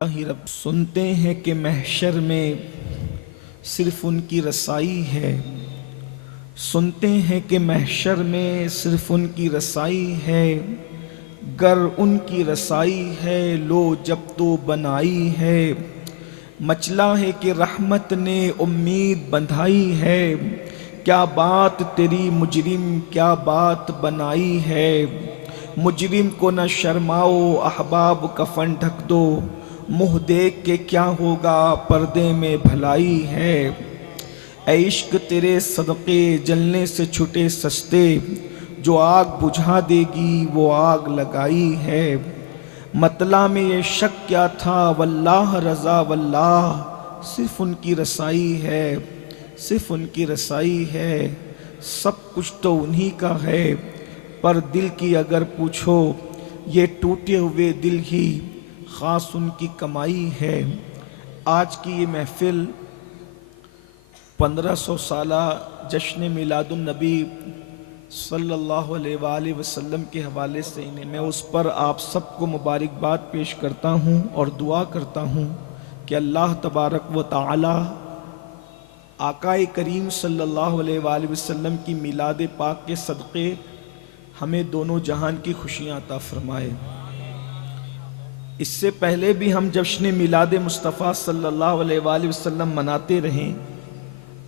ہی رب سنتے ہیں کہ محشر میں صرف ان کی رسائی ہے، سنتے ہیں کہ محشر میں صرف ان کی رسائی ہے، گر ان کی رسائی ہے لو جب تو بنائی ہے، مچلا ہے کہ رحمت نے امید بندھائی ہے، کیا بات تیری مجرم کیا بات بنائی ہے، مجرم کو نہ شرماؤ احباب کفن ڈھک دو، منہ دیکھ کے کیا ہوگا پردے میں بھلائی ہے، اے عشق تیرے صدقے جلنے سے چھٹے سستے، جو آگ بجھا دے گی وہ آگ لگائی ہے، مطلع میں یہ شک کیا تھا واللہ رضا واللہ، صرف ان کی رسائی ہے، صرف ان کی رسائی ہے، سب کچھ تو انہی کا ہے، پر دل کی اگر پوچھو یہ ٹوٹے ہوئے دل ہی خاص ان کی کمائی ہے۔ آج کی یہ محفل 1500 سالہ جشن میلاد النبی صلی اللہ علیہ وآلہ وسلم کے حوالے سے میں اس پر آپ سب کو مبارکباد پیش کرتا ہوں اور دعا کرتا ہوں کہ اللہ تبارک و تعالی آقا کریم صلی اللہ علیہ وآلہ وسلم کی میلاد پاک کے صدقے ہمیں دونوں جہان کی خوشیاں عطا فرمائے۔ اس سے پہلے بھی ہم جشن میلاد مصطفیٰ صلی اللہ علیہ وآلہ وسلم مناتے رہیں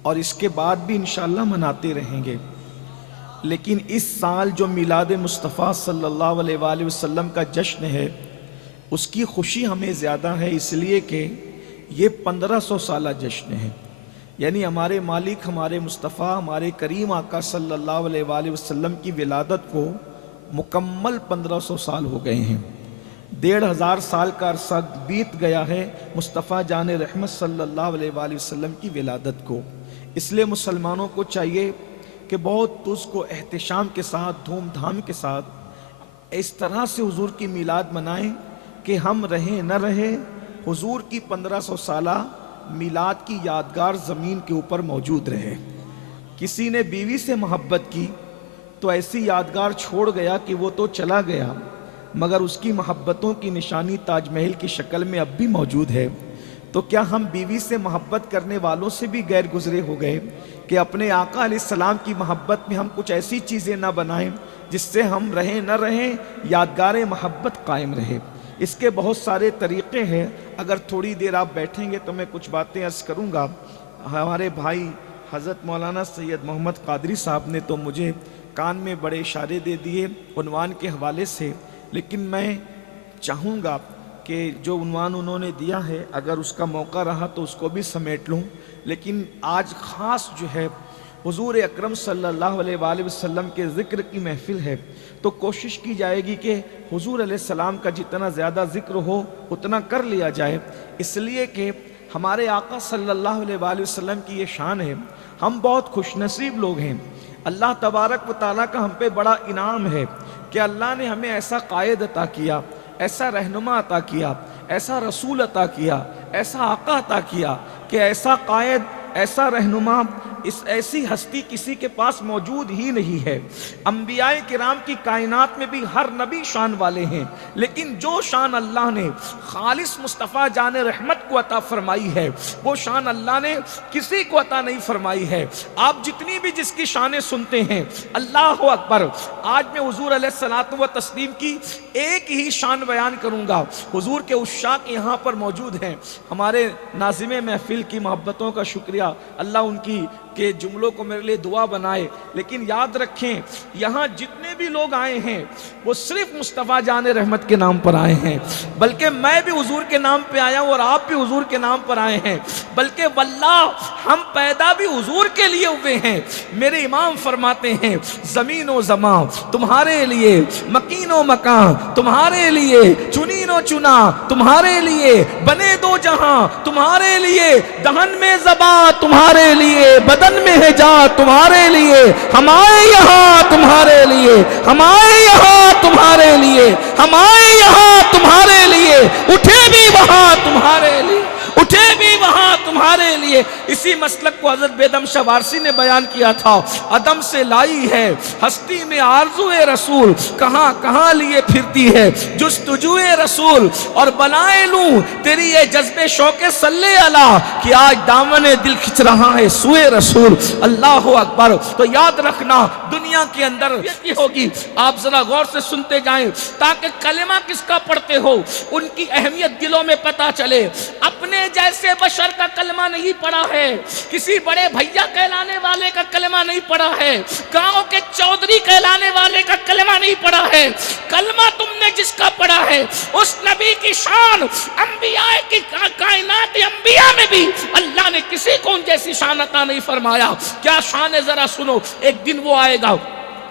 اور اس کے بعد بھی انشاءاللہ مناتے رہیں گے، لیکن اس سال جو میلاد مصطفیٰ صلی اللہ علیہ وآلہ وسلم کا جشن ہے اس کی خوشی ہمیں زیادہ ہے، اس لیے کہ یہ 1500 سالہ جشن ہے، یعنی ہمارے مالک ہمارے مصطفیٰ ہمارے کریم آقا صلی اللہ علیہ وآلہ وسلم کی ولادت کو مکمل 1500 سال ہو گئے ہیں، 1500 سال کا عرصہ بیت گیا ہے مصطفیٰ جان رحمت صلی اللہ علیہ وآلہ وسلم کی ولادت کو۔ اس لیے مسلمانوں کو چاہیے کہ بہت اس کو احتشام کے ساتھ دھوم دھام کے ساتھ اس طرح سے حضور کی میلاد منائیں کہ ہم رہیں نہ رہیں حضور کی 1500 سالہ میلاد کی یادگار زمین کے اوپر موجود رہے۔ کسی نے بیوی سے محبت کی تو ایسی یادگار چھوڑ گیا کہ وہ تو چلا گیا، مگر اس کی محبتوں کی نشانی تاج محل کی شکل میں اب بھی موجود ہے۔ تو کیا ہم بیوی سے محبت کرنے والوں سے بھی غیر گزرے ہو گئے کہ اپنے آقا علیہ السلام کی محبت میں ہم کچھ ایسی چیزیں نہ بنائیں جس سے ہم رہیں نہ رہیں یادگار محبت قائم رہے۔ اس کے بہت سارے طریقے ہیں، اگر تھوڑی دیر آپ بیٹھیں گے تو میں کچھ باتیں عرض کروں گا۔ ہمارے بھائی حضرت مولانا سید محمد قادری صاحب نے تو مجھے کان میں بڑے اشارے دے دیے عنوان کے حوالے سے، لیکن میں چاہوں گا کہ جو عنوان انہوں نے دیا ہے اگر اس کا موقع رہا تو اس کو بھی سمیٹ لوں، لیکن آج خاص جو ہے حضور اکرم صلی اللہ علیہ وآلہ وسلم کے ذکر کی محفل ہے، تو کوشش کی جائے گی کہ حضور علیہ السلام کا جتنا زیادہ ذکر ہو اتنا کر لیا جائے، اس لیے کہ ہمارے آقا صلی اللہ علیہ وآلہ وسلم کی یہ شان ہے۔ ہم بہت خوش نصیب لوگ ہیں، اللہ تبارک و تعالیٰ کا ہم پہ بڑا انعام ہے کہ اللہ نے ہمیں ایسا قائد عطا کیا، ایسا رہنما عطا کیا، ایسا رسول عطا کیا، ایسا آقا عطا کیا کہ ایسا قائد ایسا رہنما ایسی ہستی کسی کے پاس موجود ہی نہیں ہے۔ انبیاء کرام کی کائنات میں بھی ہر نبی شان والے ہیں، لیکن جو شان اللہ نے خالص مصطفیٰ جان رحمت کو عطا فرمائی ہے وہ شان اللہ نے کسی کو عطا نہیں فرمائی ہے۔ آپ جتنی بھی جس کی شانیں سنتے ہیں اللہ اکبر، آج میں حضور علیہ الصلوۃ والتسلیم کی ایک ہی شان بیان کروں گا۔ حضور کے عشاق یہاں پر موجود ہیں، ہمارے ناظم محفل کی محبتوں کا شکریہ، اللہ ان کی کہ جملوں کو میرے لیے دعا بنائے، لیکن یاد رکھیں یہاں جتنے بھی لوگ آئے ہیں وہ صرف مصطفیٰ جان رحمت کے نام پر آئے ہیں، بلکہ میں بھی حضور کے نام پہ آیا ہوں اور آپ بھی حضور کے نام پر آئے ہیں، بلکہ واللہ ہم پیدا بھی حضور کے لیے ہوئے ہیں۔ میرے امام فرماتے ہیں زمین و زمان تمہارے لیے، مکین و مکان تمہارے لیے، چنین و چنا تمہارے لیے، بنے دو جہاں تمہارے لیے، دہن میں زبان تمہارے لیے، بدن میں ہے جا تمہارے لیے، ہم آئے یہاں تمہارے لیے، ہم آئے یہاں تمہارے لیے، ہم آئے یہاں تمہارے لیے، اٹھے بھی وہاں تمہارے لیے، اٹھے بھی وہاں تمہارے تمہارے لیے. اسی مسلک کو حضرت بیدم شاہ وارسی نے بیان کیا تھا. عدم سے لائی ہے ہستی میں آرزوئے رسول, کہاں کہاں لیے پھرتی ہے جستجوئے رسول, اور بنائے لوں تیری یہ جذبے شوق صلی اللہ کہ آج دامن دل کھچ رہا ہے سوئے رسول. اللہ اکبر. تو یاد رکھنا دنیا کے اندر یہ ہوگی, آپ ذرا غور سے سنتے جائیں تاکہ کلمہ کس کا پڑھتے ہو ان کی اہمیت دلوں میں پتہ چلے. اپنے جیسے بشر کا کلمہ نہیں پڑھا ہے, کسی بڑے بھیا کہلانے والے کا کلمہ نہیں پڑھا ہے, گاؤں کے چودھری کہلانے والے کا کلمہ نہیں پڑھا ہے. کلمہ تم نے جس کا پڑھا ہے اس نبی کی شان انبیاء کی کائنات انبیاء میں بھی اللہ نے کسی کو ان جیسی شان عطا نہیں فرمایا. کیا شان ہے ذرا سنو. ایک دن وہ آئے گا,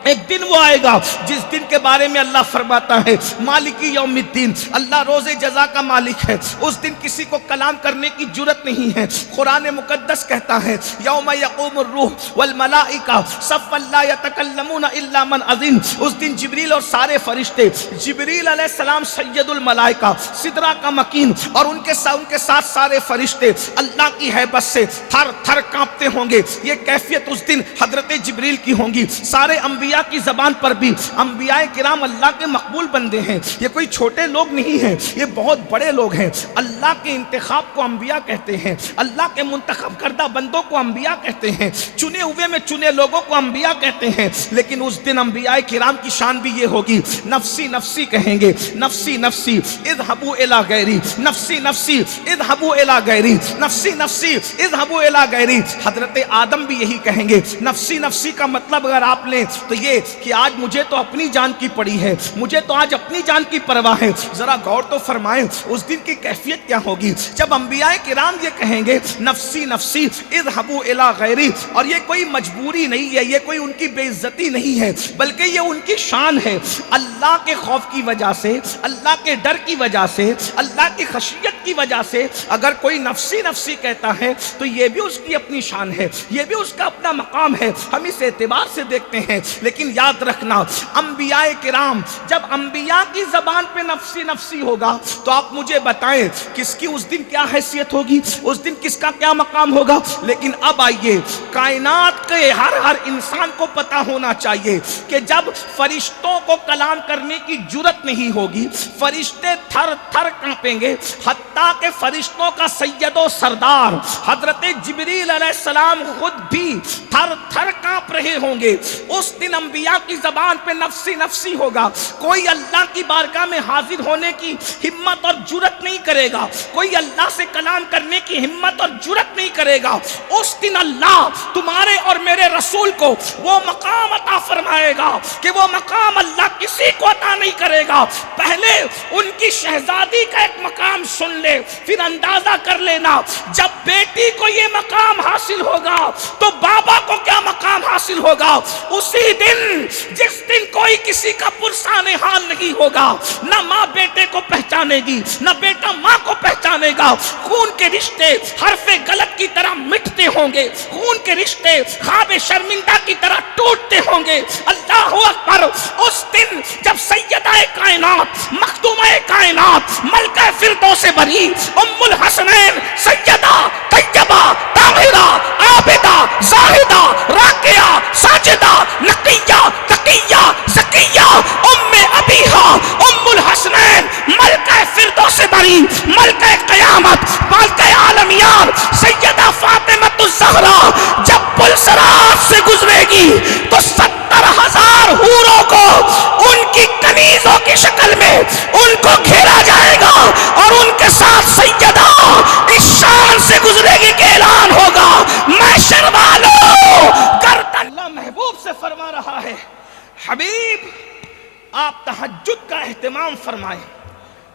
ایک دن وہ آئے گا جس دن کے بارے میں اللہ فرماتا ہے مالکی یوم الدین, اللہ روز جزا کا مالک ہے. اس دن کسی کو کلام کرنے کی جرت نہیں ہے. قرآن مقدس کہتا ہے یوم یقوم الروح والملائکہ صفا لا یتکلمون الا من اذن. اس دن جبریل اور سارے فرشتے, جبریل علیہ السلام سید الملائکہ سدرہ کا مکین اور ان کے ساتھ سارے فرشتے اللہ کی ہیبت سے تھر تھر کانپتے ہوں گے. یہ کیفیت اس دن حضرت جبریل کی ہوں گی. سارے انبیاء کی زبان پر بھی انبیاء کرام اللہ کے مقبول بندے ہیں. یہ کوئی چھوٹے لوگ نہیں ہیں, یہ بہت بڑے لوگ ہیں. اللہ کے انتخاب کو انبیاء کہتے ہیں, اللہ کے منتخب کردہ بندوں کو انبیاء کہتے ہیں, چنے ہوئے میں چنے لوگوں کو انبیاء کہتے ہیں. لیکن اس دن انبیاء کرام کی شان بھی یہ ہوگی, نفسی نفسی کہیں گے, نفسی نفسی اذهبوا الی غیری, نفسی نفسی اذهبوا الی غیری, نفسی نفسی اذهبوا الی غیری. حضرت آدم بھی یہی کہیں گے. نفسی نفسی کا مطلب اگر آپ لیں تو یہ کہ آج مجھے تو اپنی جان کی پڑی ہے, مجھے تو آج اپنی جان کی پرواہ ہے. ذرا غور تو فرمائیں اس دن کی کیفیت کیا ہوگی جب انبیاء کرام یہ کہیں گے نفسی نفسی اذهبوا الی غیری. اور یہ کوئی مجبوری نہیں ہے, یہ کوئی ان کی بے عزتی نہیں ہے, بلکہ یہ ان کی شان ہے. اللہ کے خوف کی وجہ سے, اللہ کے ڈر کی وجہ سے, اللہ کی خشیت کی وجہ سے اگر کوئی نفسی نفسی کہتا ہے تو یہ بھی اس کی اپنی شان ہے, یہ بھی اس کا اپنا مقام ہے. ہم اس اعتبار سے دیکھتے ہیں. لیکن یاد رکھنا انبیاء کرام, جب انبیاء کی زبان پہ نفسی نفسی ہوگا تو آپ مجھے بتائیں کس کی اس دن کیا حیثیت ہوگی, اس دن کس کا کیا مقام ہوگا. لیکن اب آئیے, کائنات کے ہر انسان کو پتا ہونا چاہیے کہ جب فرشتوں کو کلام کرنے کی جرت نہیں ہوگی, فرشتے تھر تھر کانپیں گے. حتیٰ کہ فرشتوں کا سید و سردار حضرت جبریل علیہ السلام خود بھی تھر تھر کانپ رہے ہوں گے. اس دن انبیاء کی زبان پہ نفسی نفسی ہوگا. کوئی اللہ کی بارگاہ میں حاضر ہونے کی ہمت اور جرت نہیں کرے گا, کوئی اللہ سے کلام کرنے کی ہمت اور جرت نہیں کرے گا. اس دن اللہ تمہارے اور میرے رسول کو وہ مقام عطا فرمائے گا کہ وہ مقام اللہ کسی کو عطا نہیں کرے گا. پہلے ان کی شہزادی کا ایک مقام سن لے, پھر اندازہ کر لینا جب بیٹی کو یہ مقام حاصل ہوگا تو بابا کو کیا مقام حاصل ہوگا. اسی دن جس دن کوئی کسی کا پرسان حال نہیں ہوگا, نہ ماں بیٹے کو پہچانے گی, نہ بیٹا ماں کو پہچانے گا. خون کے رشتے حرف غلط کی طرح مٹتے ہوں گے, خون کے رشتے خواب شرمندہ کی طرح ٹوٹتے ہوں گے. اللہ اکبر. اس دن جب سیدہ کائنات, مخدومہ کائنات, ملکہ فردوس بری, ام الحسنین سیدہ طیبہ طاہرہ عابدہ زاہدہ راکعہ ساجدہ نقیہ تقیہ زکیہ ام ابیہا ام الحسنین ملکہ فردوس بری, ملکہ قیامت, ملکہ عالمیان سیدہ فاطمۃ الزہرا جب پل صراط سے گزرے گی تو 70,000 حوروں کو ان کی کنیزوں کی شکل میں ان کو گھیرا جائے گا اور ان کے ساتھ سیدہ اس شان سے گزرے گی کہ اعلان ہوگا محشر والوں گردن. اللہ محبوب سے فرما رہا ہے حبیب آپ تہجد کا اہتمام فرمائیں.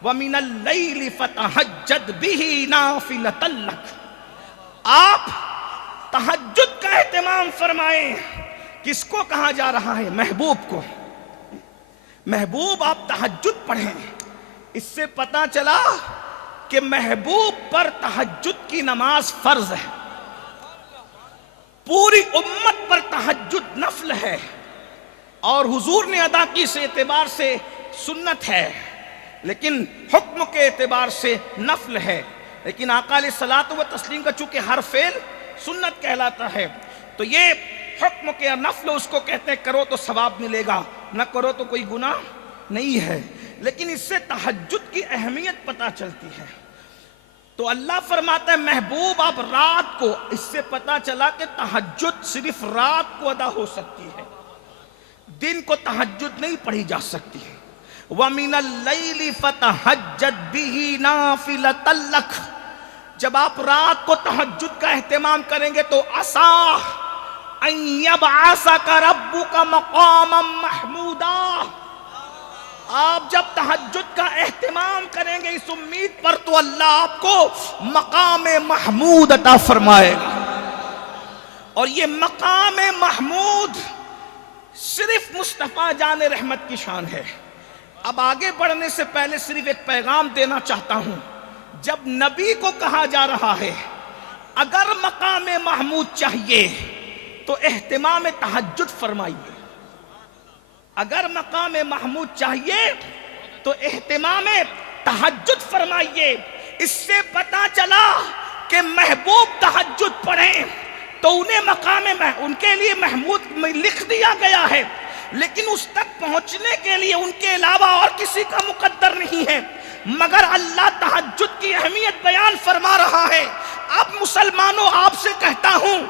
وَمِنَ اللَّيْلِ فَتَہَجَّدْ بِهِ نَافِلَةً لَكَ. آپ تہجد کا اہتمام فرمائیں. کس کو کہا جا رہا ہے؟ محبوب کو. محبوب آپ تہجد پڑھیں. اس سے پتا چلا کہ محبوب پر تہجد کی نماز فرض ہے, پوری امت پر تہجد نفل ہے, اور حضور نے ادا کی اس اعتبار سے سنت ہے, لیکن حکم کے اعتبار سے نفل ہے. لیکن آقا علیہ الصلوۃ والتسلیم کا چونکہ ہر فعل سنت کہلاتا ہے، تو یہ حکم کے نفل اس کو کہتے ہیں کرو تو ثواب ملے گا، نہ کرو تو کوئی گناہ نہیں ہے۔ لیکن اس سے تہجد کی اہمیت پتہ چلتی ہے۔ تو اللہ فرماتا ہے محبوب آپ رات کو، اس سے پتہ چلا کہ تہجد صرف رات کو ادا ہو سکتی ہے، دن کو تہجد نہیں پڑھی جا سکتی ہے۔ وَمِنَ اللَّيْلِ فَتَهَجَّدْ بِهِ نَافِلَةً لَكَ، جب آپ رات کو تہجد کا اہتمام کریں گے تو عَسَىٰ أَن يَبْعَثَكَ رَبُّكَ مَقَامًا مَحْمُودًا، آپ جب تہجد کا اہتمام کریں گے اس امید پر تو اللہ آپ کو مقام محمود عطا فرمائے گا۔ اور یہ مقام محمود صرف مصطفیٰ جان رحمت کی شان ہے۔ اب آگے بڑھنے سے پہلے صرف ایک پیغام دینا چاہتا ہوں، جب نبی کو کہا جا رہا ہے اگر مقام محمود چاہیے تو اہتمام تہجد فرمائیے، اگر مقام محمود چاہیے تو اہتمام تہجد فرمائیے۔ اس سے پتہ چلا کہ محبوب تہجد پڑھیں تو ان کے لیے محمود لکھ دیا گیا ہے، لیکن اس تک پہنچنے کے لیے ان کے علاوہ اور کسی کا مقدر نہیں ہے، مگر اللہ تہجد کی اہمیت بیان فرما رہا ہے۔ اب مسلمانوں آپ سے کہتا ہوں،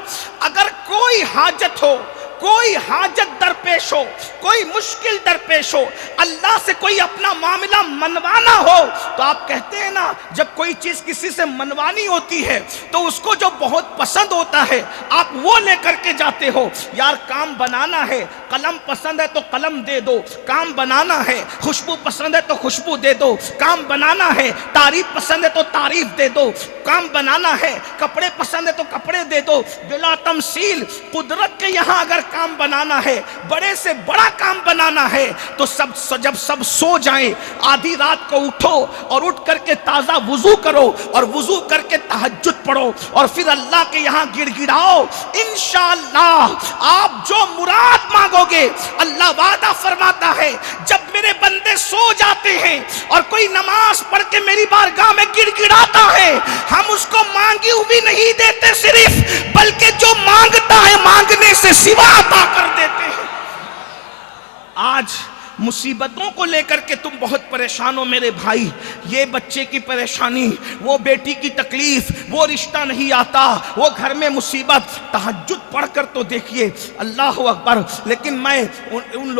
اگر کوئی حاجت ہو، کوئی حاجت درپیش ہو، کوئی مشکل درپیش ہو، اللہ سے کوئی اپنا معاملہ منوانا ہو، تو آپ کہتے ہیں نا جب کوئی چیز کسی سے منوانی ہوتی ہے تو اس کو جو بہت پسند ہوتا ہے آپ وہ لے کر کے جاتے ہو۔ یار کام بنانا ہے، قلم پسند ہے تو قلم دے دو، کام بنانا ہے، خوشبو پسند ہے تو خوشبو دے دو، کام بنانا ہے، تعریف پسند ہے تو تعریف دے دو، کام بنانا ہے، کپڑے پسند ہے تو کپڑے دے دو۔ بلا تمثیل قدرت کے یہاں اگر کام بنانا ہے، بڑے سے بڑا کام بنانا ہے تو جب سب سو جائیں آدھی رات کو اٹھو اور اٹھ کر کے تازہ وضو کرو اور وضو کر کے تہجد پڑھو اور پھر اللہ کے یہاں گڑ گڑاؤ، انشاءاللہ آپ جو مراد مانگو گے اللہ وعدہ فرماتا ہے جب میرے بندے سو جاتے ہیں اور کوئی نماز پڑھ کے میری بارگاہ میں گڑ گڑاتا ہے، ہم اس کو مانگی ہوئی نہیں دیتے صرف، بلکہ جو مانگتا ہے مانگنے سے سوا عطا کر دیتے ہیں۔ آج مصیبتوں کو لے کر کے تم بہت پریشان ہو میرے بھائی، یہ بچے کی پریشانی، وہ بیٹی کی تکلیف، وہ رشتہ نہیں آتا، وہ گھر میں مصیبت، تہجد پڑھ کر تو دیکھیے، اللہ اکبر۔ لیکن میں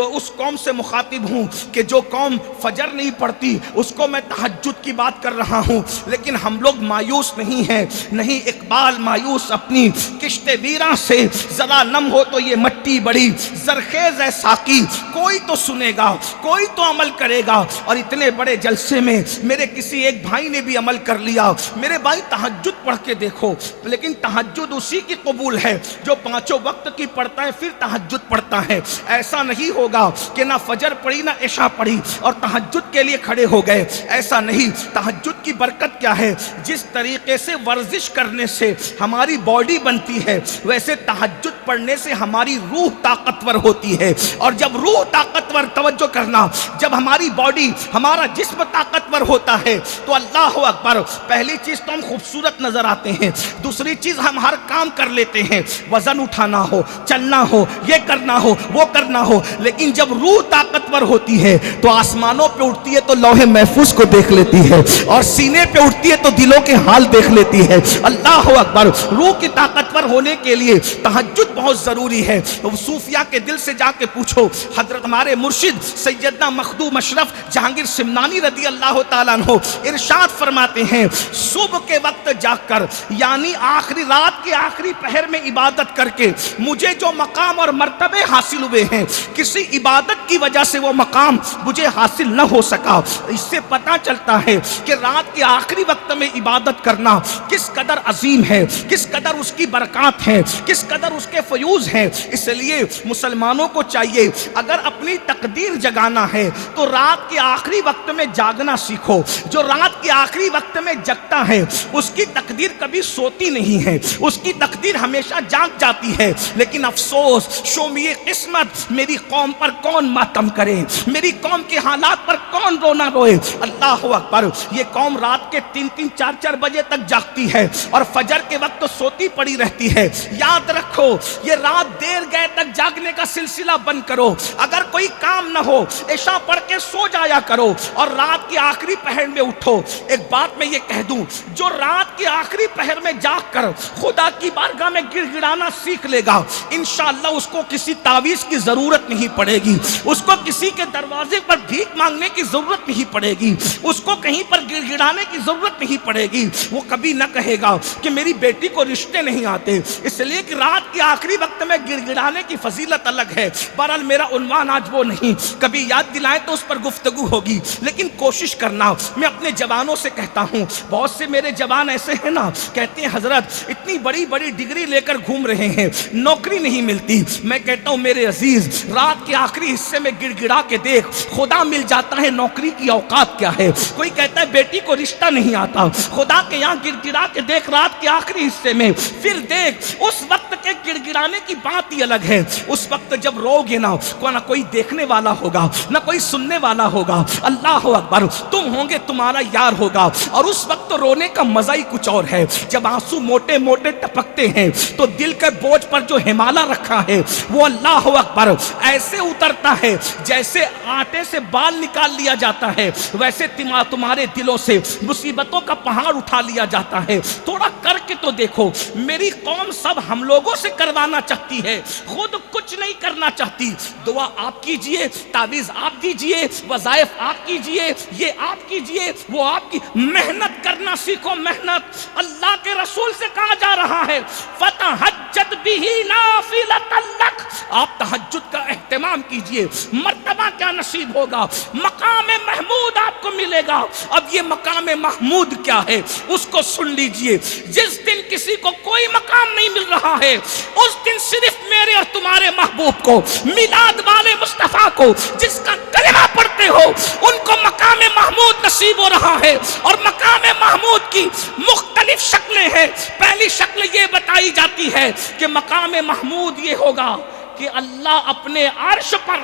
اس قوم سے مخاطب ہوں کہ جو قوم فجر نہیں پڑھتی، اس کو میں تہجد کی بات کر رہا ہوں، لیکن ہم لوگ مایوس نہیں ہیں، نہیں اقبال مایوس اپنی کشت ویراں سے، ذرا نم ہو تو یہ مٹی بڑی زرخیز ہے ساقی، کوئی تو سنے گا، کوئی تو عمل کرے گا۔ اور اتنے بڑے جلسے میں میرے کسی ایک بھائی نے بھی عمل کر لیا، میرے بھائی تہجد پڑھ کے دیکھو، لیکن تہجد اسی کی قبول ہے جو پانچوں وقت کی پڑھتا ہے پھر تہجد پڑھتا ہے۔ ایسا نہیں ہوگا کہ نہ فجر پڑھی نہ عشاء پڑھی اور تہجد کے لیے کھڑے ہو گئے، ایسا نہیں۔ تہجد کی برکت کیا ہے؟ جس طریقے سے ورزش کرنے سے ہماری باڈی بنتی ہے، ویسے تہجد پڑھنے سے ہماری روح طاقتور ہوتی ہے، اور جب روح طاقتور، توجہ کرنا، جب ہماری باڈی، ہمارا جسم طاقتور ہوتا ہے تو اللہ اکبر، پہلی چیز تو ہم خوبصورت نظر آتے ہیں، دوسری چیز ہم ہر کام کر لیتے ہیں، وزن اٹھانا ہو، چلنا ہو، یہ کرنا ہو، وہ کرنا ہو، لیکن جب روح طاقتور ہوتی ہے تو آسمانوں پہ اٹھتی ہے تو لوح محفوظ کو دیکھ لیتی ہے، اور سینے پہ اٹھتی ہے تو دلوں کے حال دیکھ لیتی ہے۔ اللہ اکبر، روح کی طاقتور ہونے کے لیے تہجد بہت ضروری ہے۔ صوفیاء کے دل سے جا کے پوچھو، حضرت ہمارے مرشد سیدنا مخدوم اشرف جہانگیر سمنانی رضی اللہ تعالیٰ عنہ ارشاد فرماتے ہیں، صبح کے وقت جاگ کر، یعنی آخری رات کے آخری پہر میں عبادت کر کے مجھے جو مقام اور مرتبے حاصل ہوئے ہیں، کسی عبادت کی وجہ سے وہ مقام مجھے حاصل نہ ہو سکا۔ اس سے پتہ چلتا ہے کہ رات کے آخری وقت میں عبادت کرنا کس قدر عظیم ہے، کس قدر اس کی برکات ہیں، کس قدر اس کے فیوز ہیں۔ اس لیے مسلمانوں کو چاہیے اگر اپنی تقدیر جگانا ہے تو رات کے آخری وقت میں جاگنا سیکھو۔ جو رات کے آخری وقت میں جگتا ہے اس کی تقدیر کبھی سوتی نہیں ہے، اس کی تقدیر ہمیشہ جاگ جاتی ہے۔ لیکن افسوس، شومیے قسمت، میری قوم پر کون ماتم کرے، میری قوم کے حالات پر کون رونا روئے۔ اللہ اکبر، یہ قوم رات کے 3-3 4-4 بجے تک جاگتی ہے اور فجر کے وقت تو سوتی پڑی رہتی ہے۔ یاد رکھو، یہ رات دیر گئے تک جاگنے کا سلسلہ بند کرو۔ اگر کوئی کام نہ ہو عشاء پڑھ کے سو جایا کرو اور رات کی آخری پہر میں اٹھو۔ ایک بات میں یہ کہہ دوں، جو رات کی آخری پہر میں جاگ کر خدا کی بارگاہ میں گڑ گڑانا سیکھ لے گا، انشاءاللہ اس کو کسی تعویذ کی ضرورت نہیں پڑے گی، اس کو کسی کے دروازے پر بھیک مانگنے کی ضرورت نہیں پڑے گی، اس کو کہیں پر گڑ گڑانے کی ضرورت نہیں پڑے گی۔ وہ کبھی نہ کہے گا کہ میری بیٹی کو رشتے نہیں آتے، اس لیے کہ رات کے آخری وقت میں گڑ گڑانے کی فضیلت الگ ہے۔ بہرحال میرا عنوان آج وہ نہیں، کبھی یاد دلائیں تو اس پر گفتگو ہوگی، لیکن کوشش کرنا۔ میں اپنے جوانوں سے کہتا ہوں، بہت سے میرے جوان ایسے ہیں نا، کہتے ہیں حضرت اتنی بڑی بڑی ڈگری لے کر گھوم رہے ہیں، نوکری نہیں ملتی۔ میں کہتا ہوں میرے عزیز، رات کے آخری حصے میں گڑ گڑا کے دیکھ، خدا مل جاتا ہے، نوکری کی اوقات کیا ہے۔ کوئی کہتا ہے بیٹی کو رشتہ نہیں آتا، خدا کے یہاں گڑ گڑا کے دیکھ رات کے آخری حصے میں، پھر دیکھ اس وقت کے گڑ گڑانے کی بات ہی الگ ہے۔ اس وقت جب رو گے نا، نہ کوئی دیکھنے والا ہوگا، نہ کوئی سننے والا ہوگا۔ اللہ اکبر، تم ہوں گے، تمہارا یار ہوگا، اور اس وقت رونے کا مزہ ہی کچھ اور ہے۔ جب آنسو موٹے موٹے ٹپکتے ہیں تو دل کے بوجھ پر جو ہمالا رکھا ہے وہ اللہ اکبر ایسے اترتا ہے جیسے آٹے سے بال نکال لیا جاتا ہے، ویسے تمہارے دلوں سے مصیبتوں کا پہاڑ اٹھا لیا جاتا ہے۔ تھوڑا کر کے تو دیکھو، میری قوم سب ہم لوگوں سے کروانا چاہتی ہے، خود کچھ نہیں کرنا چاہتی۔ دعا آپ کیجئے، تعویذ آپ دیجئے، وظائف آپ کیجئے، یہ آپ کیجئے، وہ آپ کی محنت کرنا سیکھو۔ محنت اللہ کے رسول سے کہا جا رہا ہے فَتَحَجَّدْ بِهِ نَافِلَةً لَكَ، آپ تہجد کا اہتمام کیجئے۔ مرتبہ کیا نصیب ہوگا، مقام محمود آپ کو ملے گا۔ اب یہ مقام محمود کیا ہے اس کو سن لیجئے۔ جس دن کسی کو کوئی مقام نہیں مل رہا ہے، اس دن صرف میرے اور تمہارے محبوب کو، میلاد والے مصطفیٰ کو جس کا کلمہ پڑھتے ہو، ان کو مقام محمود نصیب ہو رہا ہے۔ اور مقام محمود کی مختلف شکلیں ہیں۔ پہلی شکل یہ بتائی جاتی ہے کہ مقام محمود یہ ہوگا کہ اللہ اپنے عرش پر،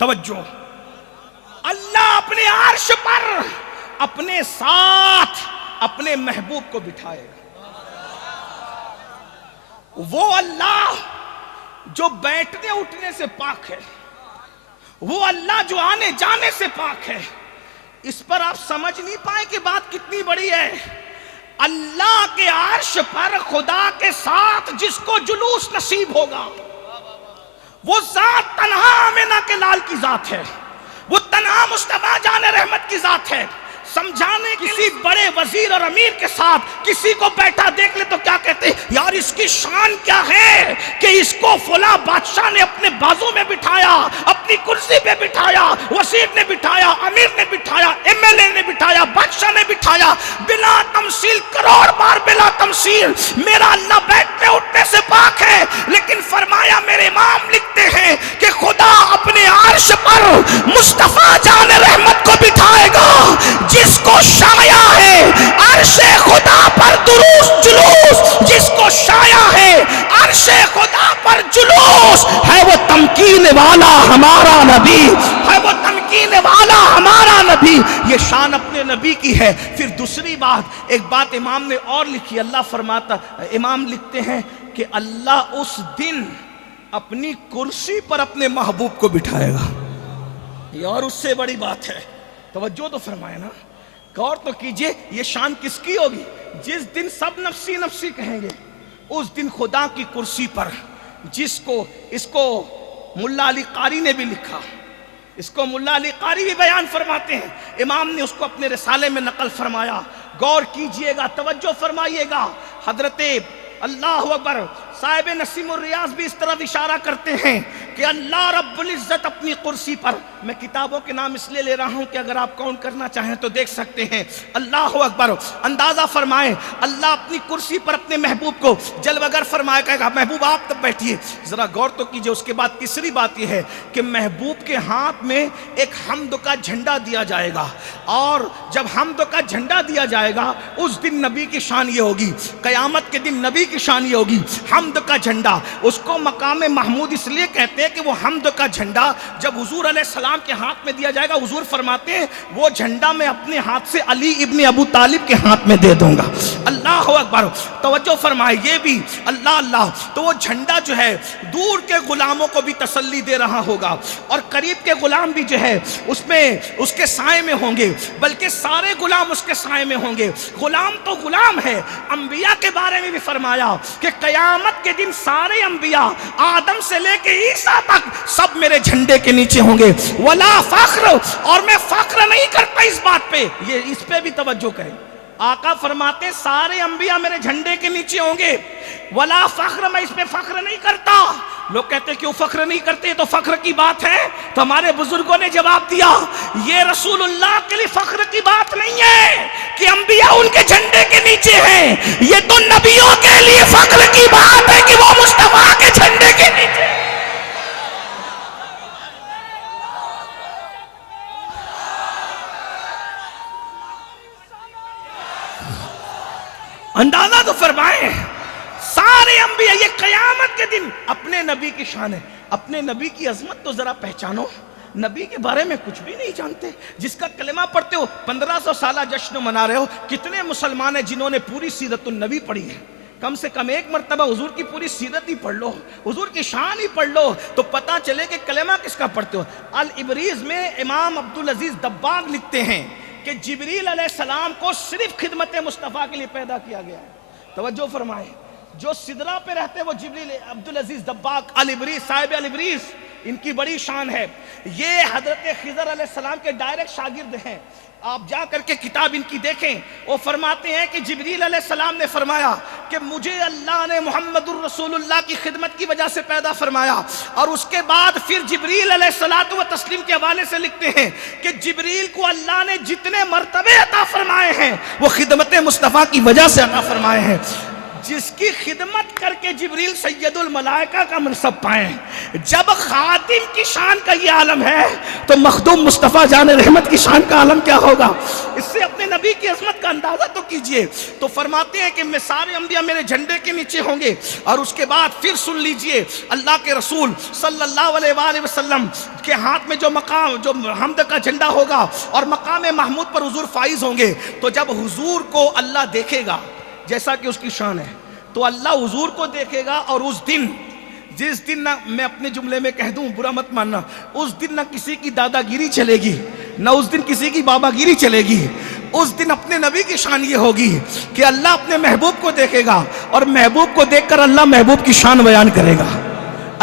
توجہ، اللہ اپنے عرش پر اپنے ساتھ اپنے محبوب کو بٹھائے گا۔ وہ اللہ جو بیٹھنے اٹھنے سے پاک ہے، وہ اللہ جو آنے جانے سے پاک ہے۔ اس پر آپ سمجھ نہیں پائے کہ بات کتنی بڑی ہے۔ اللہ کے عرش پر خدا کے ساتھ جس کو جلوس نصیب ہوگا، وہ ذات تنہا آمنہ کے لال کی ذات ہے، وہ تنہا مصطفیٰ جان رحمت کی ذات ہے۔ سمجھانے کسی بڑے وزیر اور امیر کے ساتھ کسی کو بیٹھا دیکھ لے تو کیا کہتے ہیں، یار اس کی شان کیا ہے کہ اس کو فلاں بادشاہ نے اپنے بازو میں بٹھایا، اپنی کرسی پہ بٹھایا، وزیر نے بٹھایا، امیر نے بٹھایا، ایم ایل اے نے بٹھایا، بادشاہ نے بٹھایا۔ بلا تمثیل، کروڑ بار بلا تمثیل، میرا اللہ بیٹھنے اٹھنے سے پاک ہے۔ لیکن فرمایا، میرے امام لکھتے ہیں کہ خدا اپنے عرش پر مصطفیٰ جان رحمت کو بٹھائے گا جس کو شایا ہے عرش خدا پر جلوس، جس کو شایا ہے عرش خدا پر جلوس ہے، وہ تمکین والا ہمارا نبی ہے، وہ تمکین والا ہمارا نبی۔ یہ شان اپنے نبی کی ہے۔ پھر دوسری بات، ایک بات امام نے اور لکھی، اللہ فرماتا، امام لکھتے ہیں کہ اللہ اس دن اپنی کرسی پر اپنے محبوب کو بٹھائے گا۔ یہ اور اس سے بڑی بات ہے، توجہ تو فرمائے نا، غور تو کیجئے، یہ شان کس کی ہوگی؟ جس دن سب نفسی نفسی کہیں گے، اس دن خدا کی کرسی پر، جس کو، اس کو ملا علی قاری نے بھی لکھا، اس کو ملا علی قاری بھی بیان فرماتے ہیں، امام نے اس کو اپنے رسالے میں نقل فرمایا۔ غور کیجئے گا، توجہ فرمائیے گا، حضرت اللہ اکبر صاحب نسیم الریاض بھی اس طرف اشارہ کرتے ہیں کہ کہ اللہ رب العزت اپنی کرسی پر، میں کتابوں کے نام اس لیے لے رہا ہوں کہ اگر آپ کاؤنٹ کرنا چاہیں تو دیکھ سکتے ہیں، اللہ اکبر، اندازہ فرمائیں اللہ اپنی کرسی پر اپنے محبوب کو جلوہ گر فرمائے، کہے گا محبوب آپ تب بیٹھیے۔ ذرا غور تو کیجئے، اس کے بعد تیسری بات یہ ہے کہ محبوب کے ہاتھ میں ایک حمد کا جھنڈا دیا جائے گا، اور جب حمد کا جھنڈا دیا جائے گا اس دن نبی کی شان یہ ہوگی، قیامت کے دن نبی کی شان یہ ہوگی، حمد کا جھنڈا۔ اس کو مقام محمود اس لیے کہتے ہیں کہ وہ حمد کا جھنڈا جب حضور علیہ السلام کے ہاتھ میں دیا جائے گا، حضور فرماتے ہیں وہ جھنڈا میں اپنے ہاتھ سے علی ابن ابو طالب کے ہاتھ میں دے دوں گا۔ اللہ اکبر، توجہ فرمائے، یہ بھی اللہ اللہ، تو وہ جھنڈا جو ہے دور کے غلاموں کو بھی تسلی دے رہا ہوگا، اور قریب کے غلام بھی جو ہے اس میں اس کے سائے میں ہوں گے، بلکہ سارے غلام اس کے سائے میں ہوں گے۔ غلام تو غلام ہے، انبیاء کے بارے میں بھی فرمایا کہ قیامت کے دن سارے انبیاء آدم سے لے کے عیسیٰ تک سب میرے جھنڈے کے نیچے ہوں گے، ولا فخر، اور میں فخر نہیں کرتا اس بات پہ، یہ اس پہ بھی توجہ کریں، آقا فرماتے ہیں سارے انبیاء میرے جھنڈے کے نیچے ہوں گے، ولا فخر، میں اس پہ فخر نہیں کرتا۔ لوگ کہتے ہیں کیوں فخر نہیں کرتے، یہ تو فخر کی بات ہے، تو ہمارے بزرگوں نے جواب دیا یہ رسول اللہ کے لیے فخر کی بات نہیں ہے کہ انبیاء ان کے جھنڈے کے نیچے ہیں، یہ تو نبیوں کے لیے فخر کی بات ہے کہ وہ مصطفیٰ کے جھنڈے کے نیچے۔ اندازہ تو فرمائیں، سارے انبیاء یہ قیامت کے دن اپنے نبی کی شان ہے، اپنے نبی کی عظمت تو ذرا پہچانو، نبی کے بارے میں کچھ بھی نہیں جانتے، جس کا کلمہ پڑھتے ہو 1500 سالہ جشن منا رہے ہو، کتنے مسلمان ہیں جنہوں نے پوری سیرت النبی پڑھی ہے؟ کم سے کم ایک مرتبہ حضور کی پوری سیرت ہی پڑھ لو، حضور کی شان ہی پڑھ لو، تو پتہ چلے کہ کلمہ کس کا پڑھتے ہو۔ الابریز میں امام عبدالعزیز دباغ لکھتے ہیں کہ جبریل علیہ السلام کو صرف خدمت مصطفیٰ کے لیے پیدا کیا گیا ہے۔ توجہ فرمائے، جو سدرہ پہ رہتے وہ جبریل، عبدالعزیز دباغ الابریز، صاحب الابریز، ان کی بڑی شان ہے، یہ حضرت خضر علیہ السلام کے ڈائریکٹ شاگرد ہیں۔ آپ جا کر کے کتاب ان کی دیکھیں، وہ فرماتے ہیں کہ جبریل علیہ السلام نے فرمایا کہ مجھے اللہ نے محمد الرسول اللہ کی خدمت کی وجہ سے پیدا فرمایا، اور اس کے بعد پھر جبریل علیہ الصلوۃ والتسلیم کے حوالے سے لکھتے ہیں کہ جبریل کو اللہ نے جتنے مرتبے عطا فرمائے ہیں وہ خدمت مصطفیٰ کی وجہ سے عطا فرمائے ہیں۔ جس کی خدمت کر کے جبریل سید الملائکہ کا منصب پائیں، جب خادم کی شان کا یہ عالم ہے تو مخدوم مصطفیٰ جان رحمت کی شان کا عالم کیا ہوگا؟ اس سے اپنے نبی کی عظمت کا اندازہ تو کیجئے۔ تو فرماتے ہیں کہ میں سارے انبیاء میرے جھنڈے کے نیچے ہوں گے، اور اس کے بعد پھر سن لیجئے اللہ کے رسول صلی اللہ علیہ وآلہ وسلم کے ہاتھ میں جو مقام، جو حمد کا جھنڈا ہوگا، اور مقام محمود پر حضور فائز ہوں گے، تو جب حضور کو اللہ دیکھے گا جیسا کہ اس کی شان ہے، تو اللہ حضور کو دیکھے گا، اور اس دن، جس دن نہ، میں اپنے جملے میں کہہ دوں برا مت ماننا، اس دن نہ کسی کی دادا گیری چلے گی، نہ اس دن کسی کی بابا گیری چلے گی، اس دن اپنے نبی کی شان یہ ہوگی کہ اللہ اپنے محبوب کو دیکھے گا، اور محبوب کو دیکھ کر اللہ محبوب کی شان بیان کرے گا،